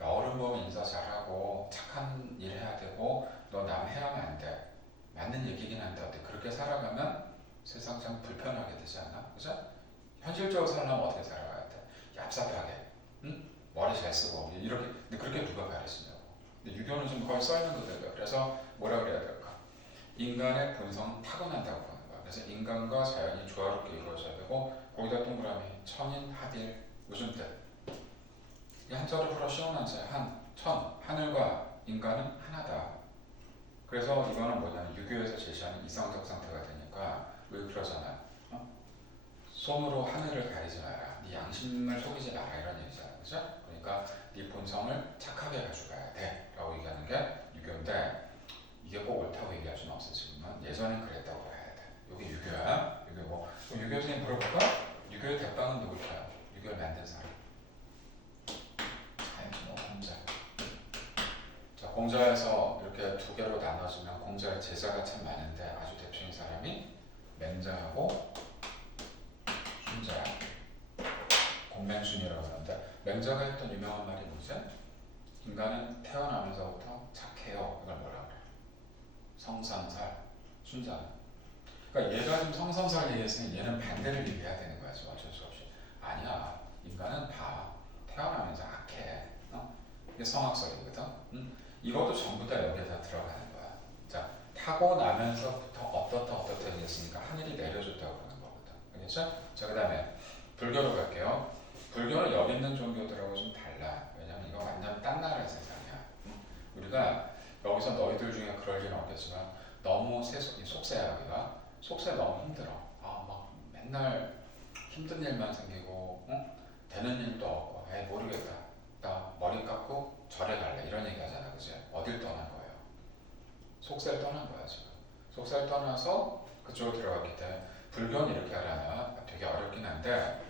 어른 보면 인사 잘하고 착한 일 해야 되고 너 남 해하면 안 돼. 맞는 얘기긴 한데 어때? 그렇게 살아가면 세상 참 불편하게 되지 않아? 그죠? 현실적으로 살려면 어떻게 살아가야 돼? 얍삽하게, 응? 머리 잘 쓰고 이렇게. 근데 그렇게 누가 가르치냐고. 근데 유교는 좀 거의 써 있는 거예요. 그래서 뭐라 그래야 될까? 인간의 본성은 타고난다고 보는 거야. 그래서 인간과 자연이 조화롭게 이루어져야 되고 거기다 동그라미 천인 하딜 무슨 뜻? 이 한자로 풀어 시원하지. 하늘과 인간은 하나다. 그래서 이거는 뭐냐면 유교에서 제시하는 이상적 상태가 되니까 왜 그러잖아. 손으로 하늘을 가리지 마라. 네 양심을 속이지 마라 이런 얘기잖아. 그죠? 그러니까 네 본성을 착하게 가져가야 돼 라고 얘기하는 게 유교인데 이게 꼭 옳다고 얘기할 수는 없어. 지금은 예전엔 그랬다고 봐야 돼. 이게 유교야. 유교 뭐 유교 선생님 물어볼까? 유교의 대빵은 누굴까요? 유교를 만든 사람. 공자. 자, 공자에서 이렇게 두 개로 나눠지면 공자의 제자가 참 많은데 아주 대표적인 사람이 맹자하고 순자야. 공맹순이라고 하는데 맹자가 했던 유명한 말이 뭐지? 인간은 태어나면서부터 착해요. 이걸 뭐라 그래? 성선설. 순자는. 그러니까 얘가 지금 성선설 얘기했으니 얘는 반대를 얘기해야 되는 거야. 지금 어쩔 수 없이. 아니야. 인간은 봐. 태어나면서 악해. 이게 성악설이거든. 이것도 전부 다 여기에 다 들어가는 거야. 자, 타고 나면서부터 어떻다 얘기했으니까 하늘이 내려줬다고 그러는 거거든. 알겠죠? 자, 그 다음에 불교로 갈게요. 불교는 여기 있는 종교들하고 좀 달라. 왜냐면 이거 완전 딴 나라의 세상이야. 우리가 여기서 너희들 중에 그럴 일은 없겠지만 너무 속세야 우리가. 속세 너무 힘들어. 막 맨날 힘든 일만 생기고 되는 일도 없고 모르겠다. 나 머리 깎고 절에 갈래 이런 얘기 하잖아, 그지? 어딜 떠난 거예요? 속세를 떠난 거야 지금. 속세를 떠나서 그쪽으로 들어갔기 때문에 불교는 이렇게 하려면 되게 어렵긴 한데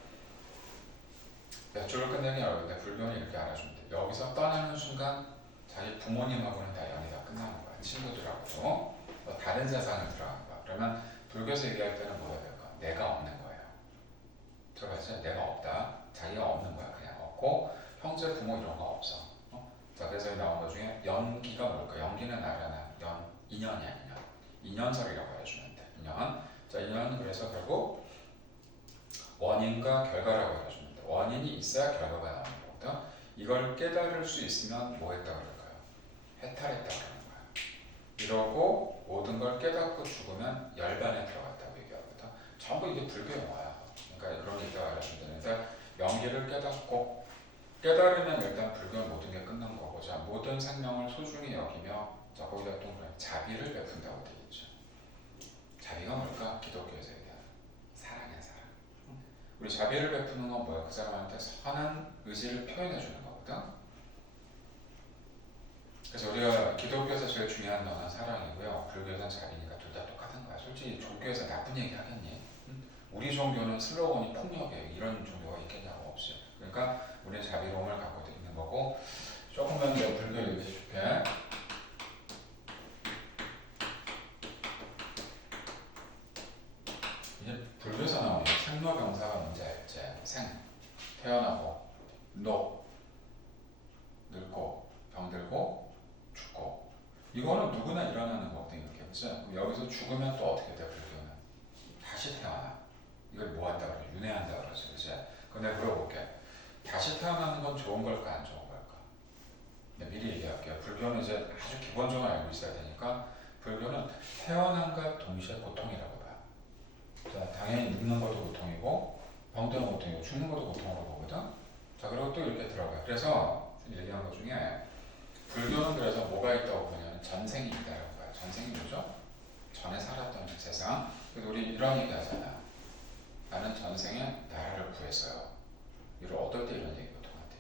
몇 줄을 끝내기 어려운데 불교는 이렇게 알아주면 돼. 여기서 떠나는 순간 자기 부모님하고는 다 연이 다 끝나는 거야. 친구들하고도 뭐 다른 세상을 들어가는 거야. 그러면 불교에서 얘기할 때는 뭐가 될까? 내가 없는 거예요. 들어가지? 내가 없다. 자기가 없는 거야. 그냥 없고 형제 부모 이런 거 없어. 자, 그래서 여기 나온 것 중에 연기가 뭘까? 연기는 알아나. 인연이야, 인연. 인연설이라고 해주면 돼. 인연. 자, 인연은 그래서 결국 원인과 결과라고 해주면 돼. 원인이 있어야 결과가 나오는 거거든. 이걸 깨달을 수 있으면 뭐 했다 그럴까요? 해탈했다 그러는 거야. 이러고 모든 걸 깨닫고 죽으면 열반에 들어갔다고 얘기하거든. 전부 이게 불교 용어야. 그러니까 그런 게 있다고 알아주면 되는데 명기를 깨닫고 깨달으면 일단 불교는 모든 게 끝난 거고, 자, 모든 생명을 소중히 여기며, 자, 거기다 또 자비를 베푼다고 되겠죠. 자비가 뭘까? 기독교에서 얘기하는 사랑이야, 사랑. 우리 자비를 베푸는 건 뭐야? 그 사람한테 선한 의지를 표현해 주는 거거든. 그래서 우리가 기독교에서 제일 중요한 거는 사랑이고요. 불교에서는 자비니까 둘 다 똑같은 거야. 솔직히 종교에서 나쁜 얘기 하겠니? 우리 종교는 슬로건이 폭력이에요. 이런 종교가 있겠냐고 없어요. 그러니까 우리는 자비로움을 갖고 있는 거고, 조금만 더 불교 얘기 해줄게. 이제 불교에서 나오는 생로병사가 뭔지 알지? 생, 태어나고, 늙고, 병들고, 죽고. 이거는 누구나 일어나는 거거든, 이렇게. 그치? 그럼 여기서 죽으면 또 어떻게 돼, 불교는? 다시 태어나. 이걸 뭐 한다 그래? 윤회한다 그러지, 그치? 근데 물어볼게. 다시 태어나는 건 좋은 걸까, 안 좋은 걸까? 네, 미리 얘기할게요. 불교는 이제 아주 기본적으로 알고 있어야 되니까, 불교는 태어남과 동시에 고통이라고 봐요. 자, 당연히 늙는 것도 고통이고, 병드는 것도 고통이고, 죽는 것도 고통으로 보거든? 자, 그리고 또 이렇게 들어가요. 그래서 얘기한 것 중에, 불교는 그래서 뭐가 있다고 보냐면 전생이 있다라고 봐요. 전생이 뭐죠? 전에 살았던 세상. 그래서 우리 이런 얘기 하잖아. 나는 전생에 나라를 구했어요. 이걸 어떨 때 이런 얘기가 통한대.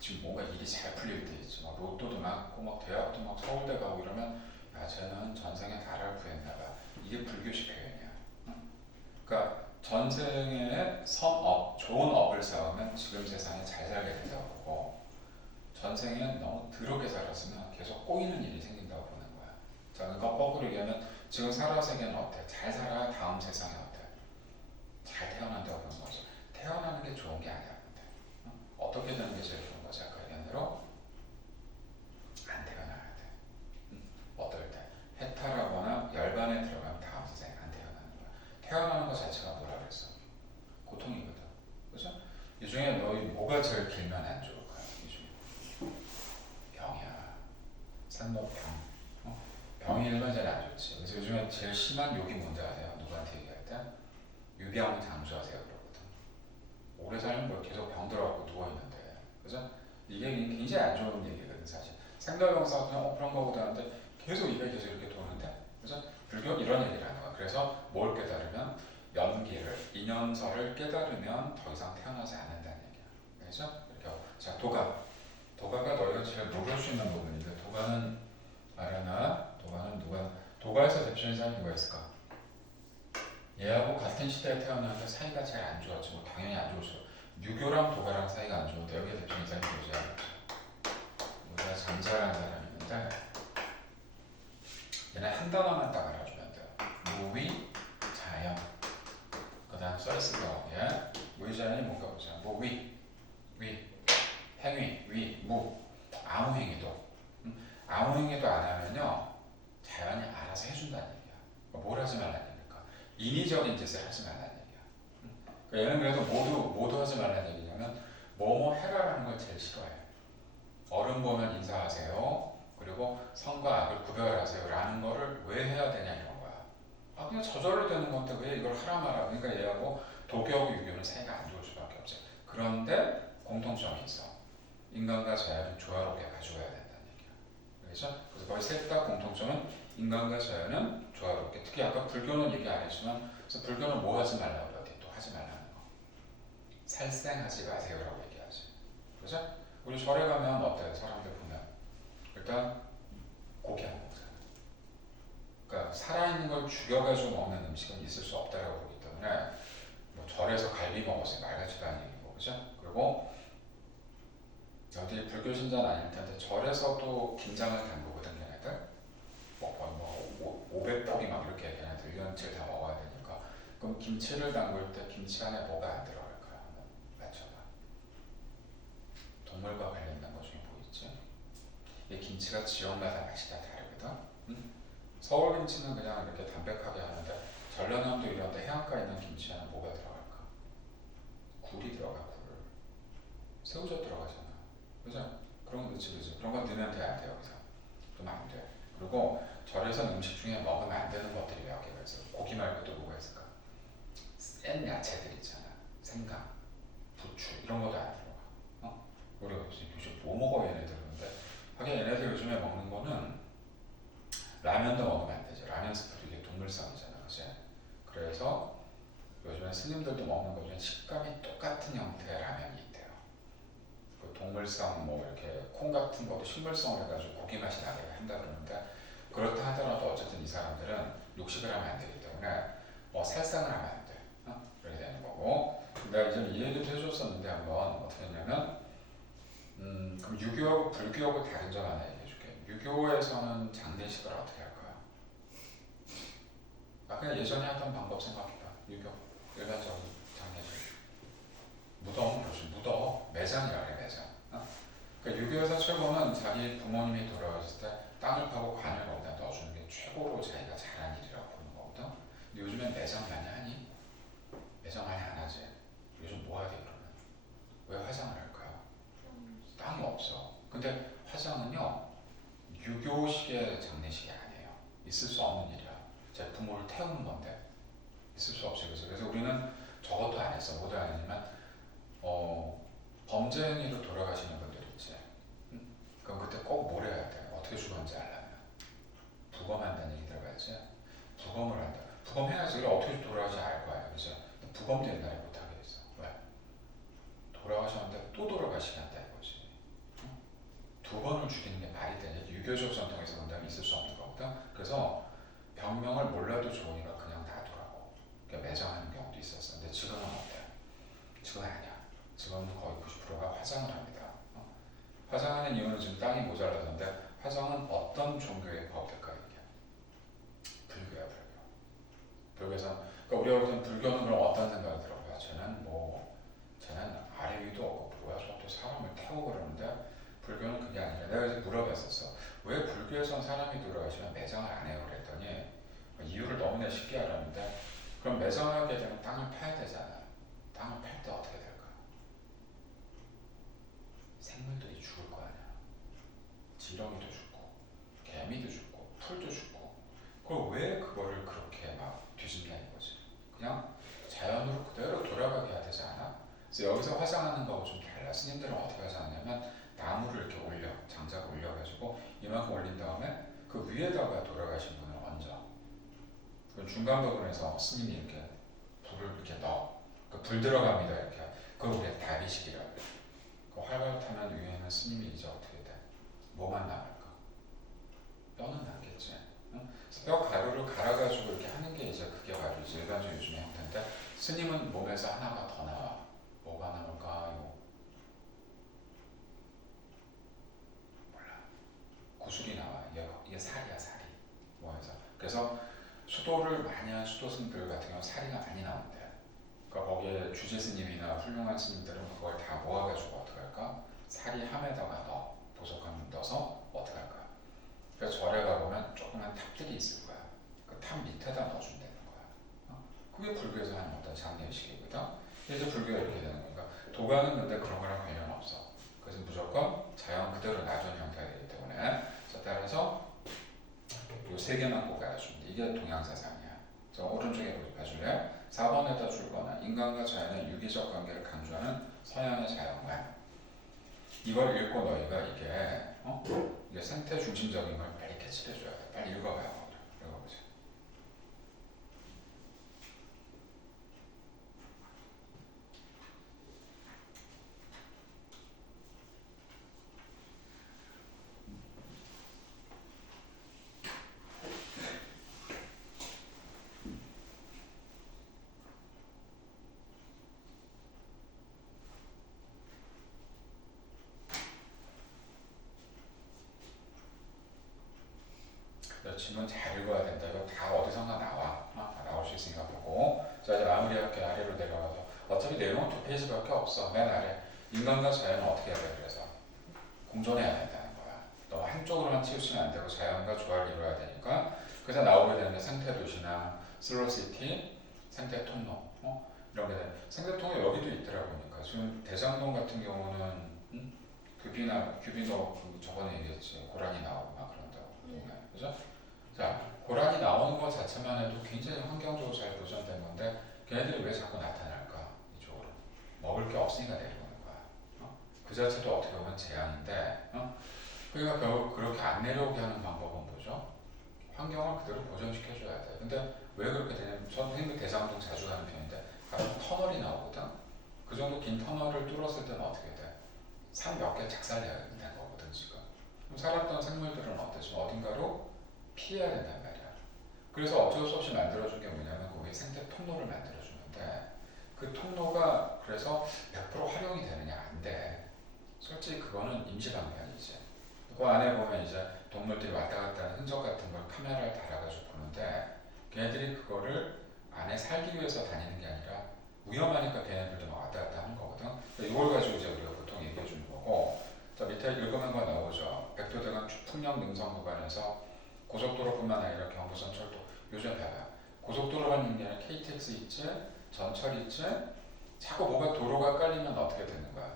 지금 뭔가 일이 잘 풀릴 때 있지. 막 로또도 맞고, 막 대학도 막 서울대 가고 이러면, 야, 쟤는 전생에 나라를 구했나봐. 이게 불교식 표현이야. 그러니까 전생에 선업, 좋은 업을 쌓으면 지금 세상에 잘 살게 된다고 보고, 전생에 너무 더럽게 살았으면 계속 꼬이는 일이 생긴다고 보는 거야. 자, 그러니까 거꾸로 얘기하면 지금 살아 세계는 어때? 잘 살아야 다음 세상에 어때? 잘 태어난다고 보는 거죠. 태어나는 게 좋은 게 아니야. 근데 어떻게 되는 게 제일 좋은 거지? 아까 얘기한 대로 안 태어나야 돼. 어떨 때? 해탈하거나 열반에 들어가면 다음 세상에 안 태어나는 거야. 태어나는 것 자체가 뭐라 그랬어? 고통이거든. 그죠? 이 중에 너희 뭐가 제일 길면 안 좋을까요? 이 중에 병이야. 산모병. 병이 일반 제일 안 좋지. 그래서 요즘에 제일 심한 욕이 뭔지 아세요? 누구한테 얘기할 때? 유병장수하세요 그러거든. 오래 살면 뭐 계속 병 들어갖고 누워있는데, 그죠? 이게 굉장히 안 좋은 얘기거든 사실. 생老병사 그냥 그런 거보다 하는데 계속 이게 계속 이렇게 도는데, 그죠? 불교는 이런 얘기를 하는 거야. 그래서 뭘 깨달으면 연기를, 인연설을 깨달으면 더 이상 태어나지 않는다는 얘기야. 그죠? 이렇게 하고. 자, 도가가 너희가 제일 모를 수 있는 부분인데, 도가는 알아나? 도가는 누가? 도가에서 대표적인 사람이 누가 있을까? 얘하고 같은 시대에 태어나는데 사이가 제일 안 좋았지. 뭐 당연히 안 좋죠. 유교랑 도가랑 사이가 안 좋은데 여기에 대표적인 사람이 누구지? 우리가 잠자라는 사람이 있는데, 얘는 한 단어만 딱 알아주면 돼요. 무위, 자연. 그 다음 써있을 거야. 무위자연이 뭔가 보자. 무위, 행위, 무. 아무 행위도. 아무 행위도 안 하면요, 자연이 알아서 해준다는 얘기야. 뭘 하지 말라는 얘기일까? 인위적인 짓을 하지 말라는 얘기야. 그러니까 얘는 그래도 모두 하지 말라는 얘기냐면, 뭐뭐 해라라는 걸 제일 싫어해. 어른 보면 인사하세요. 그리고 선과 악을 구별하세요. 라는 거를 왜 해야 되냐 이런 거야. 아, 그냥 저절로 되는 건데 왜 이걸 하라 마라. 그러니까 얘하고 도교하고 유교는 사이가 안 좋을 수밖에 없지. 그런데 공통점이 있어. 인간과 자연은 조화롭게 가져가야 된다는 얘기야. 그렇죠? 그래서 거의 셋 다 공통점은 인간과 자연은 조화롭게. 특히 아까 불교는 얘기 안 했지만, 그래서 불교는 뭐 하지 말라고 그러지? 또 하지 말라는 거. 살생하지 마세요라고 얘기하지. 그렇죠? 우리 절에 가면 어때? 사람들 보면 일단 고기 안 먹잖아. 그러니까 살아있는 걸 죽여가지고 먹는 음식은 있을 수 없다라고 보기 때문에 뭐 절에서 갈비 먹었으니 말 같지도 않은 얘기고, 그죠? 그리고 어디 불교 신자는 아닐 텐데 절에서도 김장을 담그거든 걔네들. 뭐 거의 뭐 500포기 막 이렇게 걔네들 1년치를 다 먹어야 되니까. 그럼 김치를 담글 때 김치 안에 뭐가 안 들어갈까요? 한번 맞춰봐. 동물과 관련된 것 중에 뭐 있지? 이 김치가 지역마다 맛이 다 다르거든. 응? 서울 김치는 그냥 이렇게 담백하게 하는데 전라남도 이런 데 해안가에 있는 김치에는 뭐가 들어갈까? 굴이 들어가, 굴. 새우젓 들어가잖아. 그죠? 그런 거 넣지, 그지? 그런 건 넣으면 돼, 안 돼, 여기서? 그러면 안 돼. 그리고 절에서 음식 중에 먹으면 안 되는 것들이 몇 개가 있어. 고기 말고 또 뭐가 있을까? 센 야채들 있잖아. 생강, 부추, 이런 것도 안 들어가. 우리가 요즘 뭐 먹어, 얘네들. 근데 하긴 얘네들 요즘에 먹는 거는 라면도 먹으면 안 되죠. 라면 스프도 이게 동물성이잖아, 그지? 그래서 요즘에 스님들도 먹는 것 중에 식감이 똑같은 형태의 라면이 있대요. 그 동물성 뭐 이렇게 콩 같은 것도 식물성을 해가지고 고기 맛이 나게 한다 그러는데, 그렇다 하더라도 어쨌든 이 사람들은 육식을 하면 안 되기 때문에 뭐 살상을 하면 안 돼. 그렇게 되는 거고. 내가 이전에 이 얘기도 해줬었는데 한번 어떻게 했냐면, 그럼 유교하고 불교하고 다른 점 하나 얘기해줄게. 유교에서는 장례식을 어떻게 할까요? 그냥 예전에 하던 방법 생각해봐. 유교 일반적인 장례식. 무덤, 그렇지, 무덤, 매장이라 그래, 매장. 그러니까 유교에서 최고는 자기 부모님이 돌아가셨을 때 땅을 파고 관을 거기다 넣어주는 게 최고로 자기가 잘한 일이라고 보는 거거든. 근데 요즘엔 매장 많이 하니? 매장 많이 안 하지. 요즘 뭐 하지 그러면? 왜 화장을 할까요? 땅이 없어. 근데 화장은요, 유교식의 장례식이 아니에요. 있을 수 없는 일이야. 제 부모를 태우는 건데 있을 수 없이. 그래서 우리는 저것도 안 했어. 모두 안 했지만 범죄 행위로 돌아가시는 분들 있지. 그럼 그때 꼭 뭘 해야 돼? 어떻게 죽었는지 알려면 부검한다는 얘기 들어봤지? 부검을 한다. 부검해야지. 어떻게 돌아가신지 알 거 아니야, 그죠? 부검도 옛날에 못하게 했어. 왜? 돌아가셨는데 또 돌아가시게 한다 이거지. 두 번을 죽이는 게 말이 되냐? 유교적 전통에서 본다면 있을 수 없는 거거든. 그래서 병명을 몰라도 좋으니까 그냥 놔두라고. 그러니까 매장하는 경우도 있었어. 근데 지금은 어때? 지금은 아니야. 지금은 거의 90%가 화장을 합니다. 화장하는 이유는 지금 땅이 모자라던데, 화장은 어떤 종교의 법일까 이게? 불교야, 불교. 불교에서, 그러니까 우리가 볼 때는 불교는 그럼 어떤 생각이 들어요? 쟤는 아래 위도 없고 뭐야, 저또 사람을 태우고 그러는데, 불교는 그게 아니라, 내가 이제 물어봤었어. 왜 불교에선 사람이 돌아가시면 매장을 안 해요? 그랬더니 이유를 너무나 쉽게 알았는데, 그럼 매장하게 되면 땅을 파야 되잖아. 땅을 팔 때 어떻게 될까? 생물들이 죽을 거 아니야. 지렁이도 죽고 개미도 죽고 풀도 죽고. 그걸 왜 그거를 그렇게 막 뒤집냐 이거지. 그냥 자연으로 그대로 돌아가게 해야 되지 않아? 그래서 여기서 화장하는 거하고 좀 달라. 스님들은 어떻게 화장하냐면 나무를 이렇게 올려, 장작 올려가지고 이만큼 올린 다음에 그 위에다가 돌아가신 분을 얹어. 그 중간 부분에서 스님이 이렇게 불을 이렇게 넣어. 그불 들어갑니다 이렇게. 그걸 우리가 다비식이라고 해. 그 활발 타면 위에는 스님이 이제 어떻게 돼? 뭐만 남을까? 뼈는 남겠지. 응? 뼈 가루를 갈아가지고 이렇게 하는 게 이제 그게 바로 이제 일반적인 요즘의 형태인데, 스님은 몸에서 하나가 더 나와. 뭐가 남을까요? 몰라. 구슬이 나와. 이게 살이야, 살이. 몸에서. 그래서 수도를 많이 한 수도승들 같은 경우는 살이 많이 나온대. 그러니까 거기에 주제 스님이나 훌륭한 스님들은 그걸 다 모아가지고 어떻게 할까? 살이 함에다가 넣어. 보석함 넣어서 어떻게 할까? 그래서 절에 가보면 조그만 탑들이 있을 거야. 그 탑 밑에다 넣어준다는 거야. 그게 불교에서 하는 어떤 장례식이거든. 그래서 불교가 이렇게 되는 거니까, 도가는 근데 그런 거랑 관련 없어. 그래서 무조건 자연 그대로 놔둔 형태가 되기 때문에. 그래서 따라서 이 세 개만 꼭 알아주면 돼. 이게 동양사상이야. 저 오른쪽에 봐줄래요? 4번에다 줄 거는 인간과 자연의 유기적 관계를 강조하는 서양의 자연관. 이걸 읽고 너희가 이게 생태 중심적인 걸 빨리 캐치를 해줘야 돼. 빨리 읽어봐요. 읽어보자. 지문 잘 읽어야 된다. 이거 다 어디선가 나와. 다 나올 수 있으니까 보고. 자, 이제 마무리할게. 아래로 내려가서. 어차피 내용은 2페이지밖에 없어. 맨 아래. 인간과 자연은 어떻게 해야 돼? 그래서 공존해야 된다는 거야. 너 한쪽으로만 치우치면 안 되고 자연과 조화를 이루어야 되니까. 그래서 나오게 되는 게 생태도시나 슬로시티, 생태통로 이런 게 돼. 생태통로 여기도 있더라고. 그러니까 지금 대장동 같은 경우는 규비너 저번에 얘기했지. 고라니 나오고 막 그런다고. 그죠? 자, 고라니 나오는 것 자체만 해도 굉장히 환경적으로 잘 보존된 건데 걔네들이 왜 자꾸 나타날까? 이쪽으로. 먹을 게 없으니까 내려오는 거야. 그 자체도 어떻게 보면 재앙인데 그러니까 결국 그렇게 안 내려오게 하는 방법은 뭐죠? 환경을 그대로 보존시켜줘야 돼. 근데 왜 그렇게 되냐면 선생님이 대장동 자주 가는 편인데 가끔 터널이 나오거든? 그 정도 긴 터널을 뚫었을 때는 어떻게 돼? 산 몇 개 작살내야 되는 거거든 지금. 그럼 살았던 생물들은 어때? 지금 어딘가로 피해야 된단 말이야. 그래서 어쩔 수 없이 만들어준 게 뭐냐면 거기 생태 통로를 만들어주는데 그 통로가 그래서 100% 활용이 되느냐? 안 돼. 솔직히 그거는 임시방편이지. 그 안에 보면 이제 동물들이 왔다 갔다 하는 흔적 같은 걸 카메라를 달아가지고 보는데 걔네들이 그거를 안에 살기 위해서 다니는 게 아니라 위험하니까 걔네들도 막 왔다 갔다 하는 거거든. 이걸 가지고 이제 우리가 보통 얘기해 주는 거고. 자, 밑에 읽으면 거 나오죠. 백두대간 풍령 능선 구간에서 고속도로뿐만 아니라 경부선 철도. 요즘 봐봐. 고속도로만 있는 게 아니라 KTX 있지, 전철 있지. 자꾸 뭐가 도로가 깔리면 어떻게 되는 거야?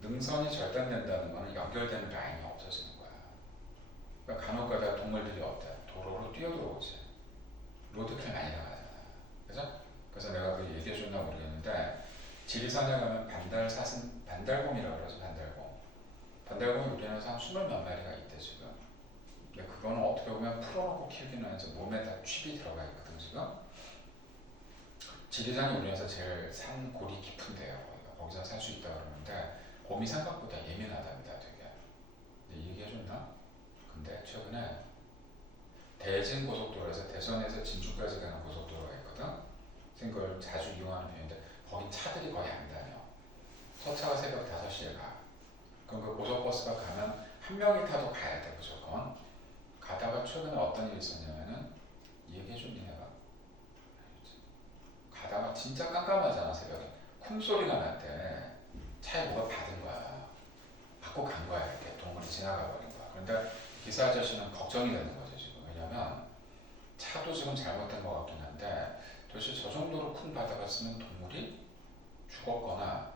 능선이 절단된다는 거는 연결되는 라인이 없어지는 거야. 그러니까 간혹가다 동물들이 어때? 도로로 뛰어들어오지. 로드킬 많이 나가잖아. 그죠? 그래서 내가 그 얘기해줬나 모르겠는데 지리산에 가면 반달곰이라고 그러죠. 반달곰이 우리나라에서 한 20몇 마리가 있대 지금. 근데 그거는 어떻게 보면 풀어놓고 키우기는 해서 몸에 다 칩이 들어가 있거든 지금. 지리산이 우리나라에서 제일 산골이 깊은데요. 거기서 살 수 있다고 그러는데 곰이 생각보다 예민하답니다 되게. 근데 얘기해줬나? 근데 최근에 대진 고속도로에서 대전에서 진주까지 가는 고속도로가 있거든. 그걸 자주 이용하는 편인데 거긴 차들이 거의 안 다녀. 첫 차가 새벽 5시에 가. 그럼 그 고속버스가 가면 한 명이 타도 가야 돼 무조건. 가다가 최근에 어떤 일이 있었냐면은 얘기해준 니네가 가다가 진짜 깜깜하잖아 새벽에. 쿵소리가 났대. 차에 뭐가 받은 거야. 받고 간 거야. 이렇게 동물이 지나가 버린 거야. 그런데 기사 아저씨는 걱정이 되는 거죠 지금. 왜냐면 차도 지금 잘못된 것 같긴 한데 도대체 저 정도로 큰 바다가 쓰면 동물이 죽었거나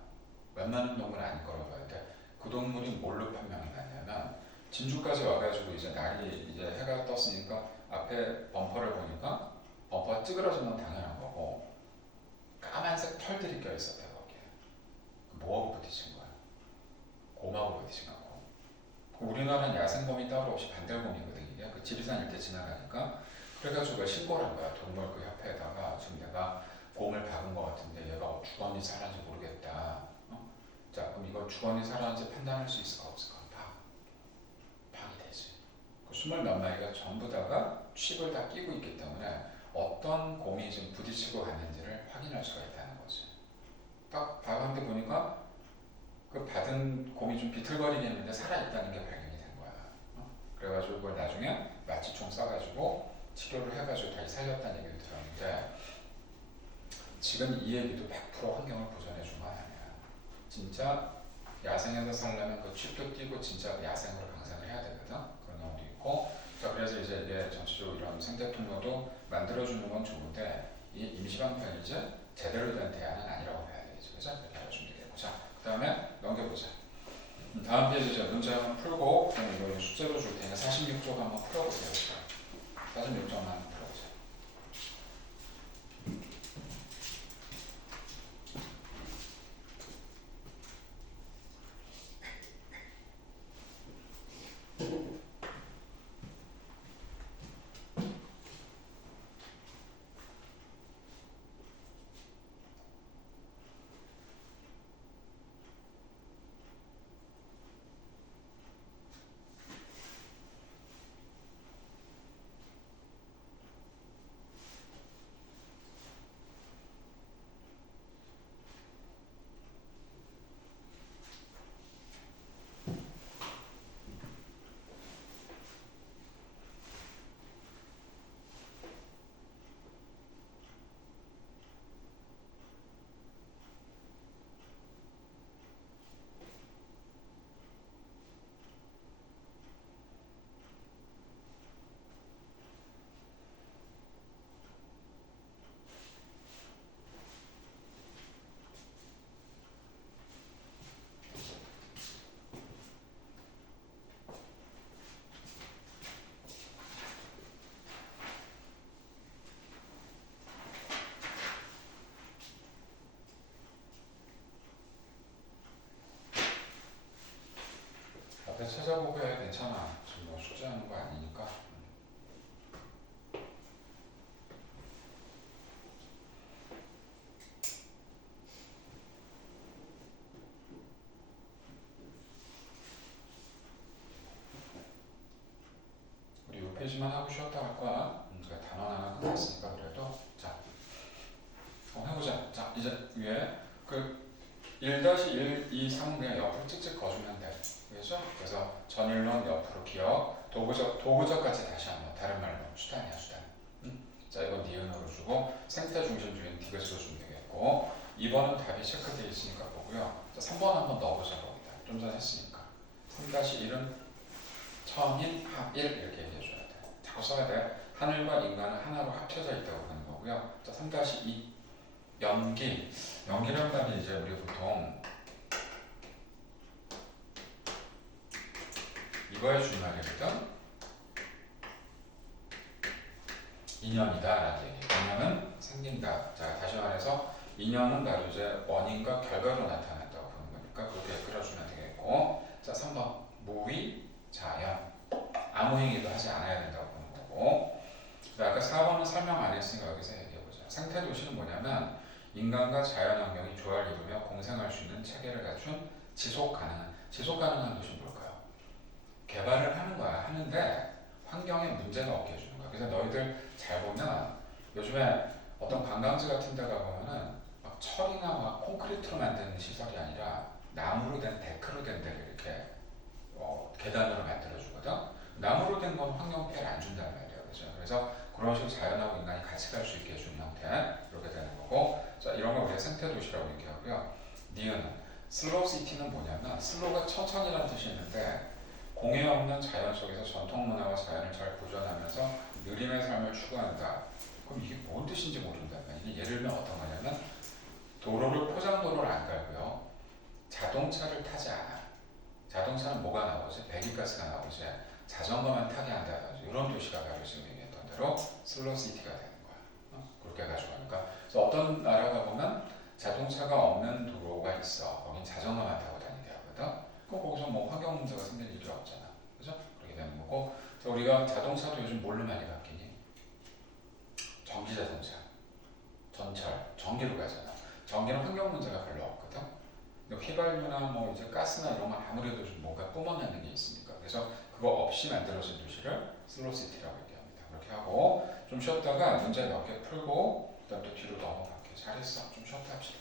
웬만한 동물은 아닐 거라고 봐야 돼. 그 동물이 뭘로 판명이 났냐면 진주까지 와가지고 이제 날이 이제 해가 떴으니까 앞에 범퍼를 보니까 범퍼가 찌그러지면 당연한 거고 까만색 털들이 껴있었대 거기에. 뭐하고 부딪힌 거야? 곰하고 부딪힌 거고. 우리나라는 야생곰이 따로 없이 반달곰이거든 이게. 그 지리산 일대 지나가니까 그래가지고 신고를 한 거야. 동물 그 협회에다가 지금 내가 곰을 박은 것 같은데 얘가 죽었는지 살았는지 모르겠다. 자, 그럼 이걸 죽었는지 살았는지 판단할 수 있을까 없을까? 박이 되지. 그 20몇 마리가 전부 다가 칩을 다 끼고 있기 때문에 어떤 곰이 지금 부딪히고 갔는지를 확인할 수가 있다는 거지. 딱 박았는데 보니까 그 받은 곰이 좀 비틀거리긴 했는데 살아있다는 게 발견이 된 거야. 그래가지고 그걸 나중에 마취총 쏴가지고 치료를 해가지고 다시 살렸다는 얘기를 들었는데 지금 이 얘기도 100% 환경을 보존해준 건 아니야. 진짜 야생에서 살려면 그 칩도 띄고 진짜 야생으로 방생을 해야 되거든. 그런 경우도 있고. 자, 그래서 이제 이게 전체적으로 이런 생태 통로도 만들어주는 건 좋은데 이 임시방편이지 제대로 된 대안은 아니라고 봐야 되겠죠. 그죠? 이렇게 알아주면 되겠고. 자, 그 다음에 넘겨보자. 다음 페이지 저 문제 한번 풀고 그럼 이거 숙제로 줄 테니까 46쪽 한번 풀어보세요. 46쪽만 풀어보자. 보기만 하고 쉬었다 할 거야. 그 단원 하나 끝났으니까 그래도 자 해보자. 자 이제 위에 그 1-1, 2, 3은 그냥 옆으로 찍찍 거주면 돼. 그렇죠? 그래서 전일론 옆으로 기억, 도구적까지 다시 한번 다른 말로 수단이야 수단. 자 이건 니은으로 주고 생태 중심주의는 디귿으로 주면 되겠고 2번은 답이 체크되어 있으니까 보고요. 자 3번 한번 넣어보자 거기다. 좀 전에 했으니까 3-1은 처음인 합 1 이렇게 얘기해줘야 돼. 자꾸 써야 돼. 하늘과 인간은 하나로 합쳐져 있다고 하는 거고요. 자 3-2 연기라는 말이 이제 우리 보통 이거에 준말이거든. 인연이다라는 얘기. 인연은 생긴다. 자 다시 말해서 인연은 바로 이제 원인과 결과로 나타난다고 보는 거니까 그렇게 끌어주면 되겠고. 자 3번 무의 자연 아무 행위도 하지 않아야 된다고 보는 거고. 아까 4번은 설명 안 했으니까 여기서 얘기해보자. 생태도시는 뭐냐면 인간과 자연환경이 조화를 이루며 공생할 수 있는 체계를 갖춘 지속 가능한 도시는 뭘까요? 개발을 하는 거야. 하는데 환경에 문제가 없게 해주는 거야. 그래서 너희들 잘 보면 요즘에 어떤 관광지 같은 데 가보면은 막 철이나 막 콘크리트로 만든 시설이 아니라 나무로 된 데크로 된 데를 이렇게 계단으로 만들어주거든. 나무로 된 건 환경 피해를 안 준단 말이야. 그렇죠? 그래서 그런 식으로 자연하고 인간이 같이 갈 수 있게 해주는 형태 이렇게 되는 거고. 자 이런 걸 우리가 생태도시라고 얘기하고요. 니은은 슬로우시티는 뭐냐면 슬로우가 천천히라는 뜻이 있는데 공해 없는 자연 속에서 전통 문화와 자연을 잘 보존하면서 느림의 삶을 추구한다. 그럼 이게 뭔 뜻인지 모른단 말이야. 예를 들면 어떤 거냐면 도로를 포장도로를 안 깔고요. 자동차를 타지 않아. 자동차는 뭐가 나오지? 배기가스가 나오지. 자전거만 타게 한다. 이런 도시가 바로 지금 얘기했던 대로 슬로우시티가 되는 거야. 그렇게 가지고 가니까. 그래서 어떤 나라가 보면 자동차가 없는 도로가 있어. 거긴 자전거만 타고 다니게 하거든. 그럼 거기서 뭐 환경 문제가 생길 일이 없잖아. 그죠? 그렇게 되는 거고. 그래서 우리가 자동차도 요즘 뭘로 많이 바뀌니? 전기 자동차, 전철, 전기로 가잖아. 전기는 환경 문제가 별로 없거든. 근데 휘발유나 뭐 이제 가스나 이런 건 아무래도 좀 뭔가 뿜어내는 게 있으니까. 그래서 그거 없이 만들어진 도시를 슬로우시티라고 얘기합니다. 그렇게 하고 좀 쉬었다가 문제 몇 개 풀고 그다음 또 뒤로 넘어갈게. 잘했어. 좀 쉬었다 합시다.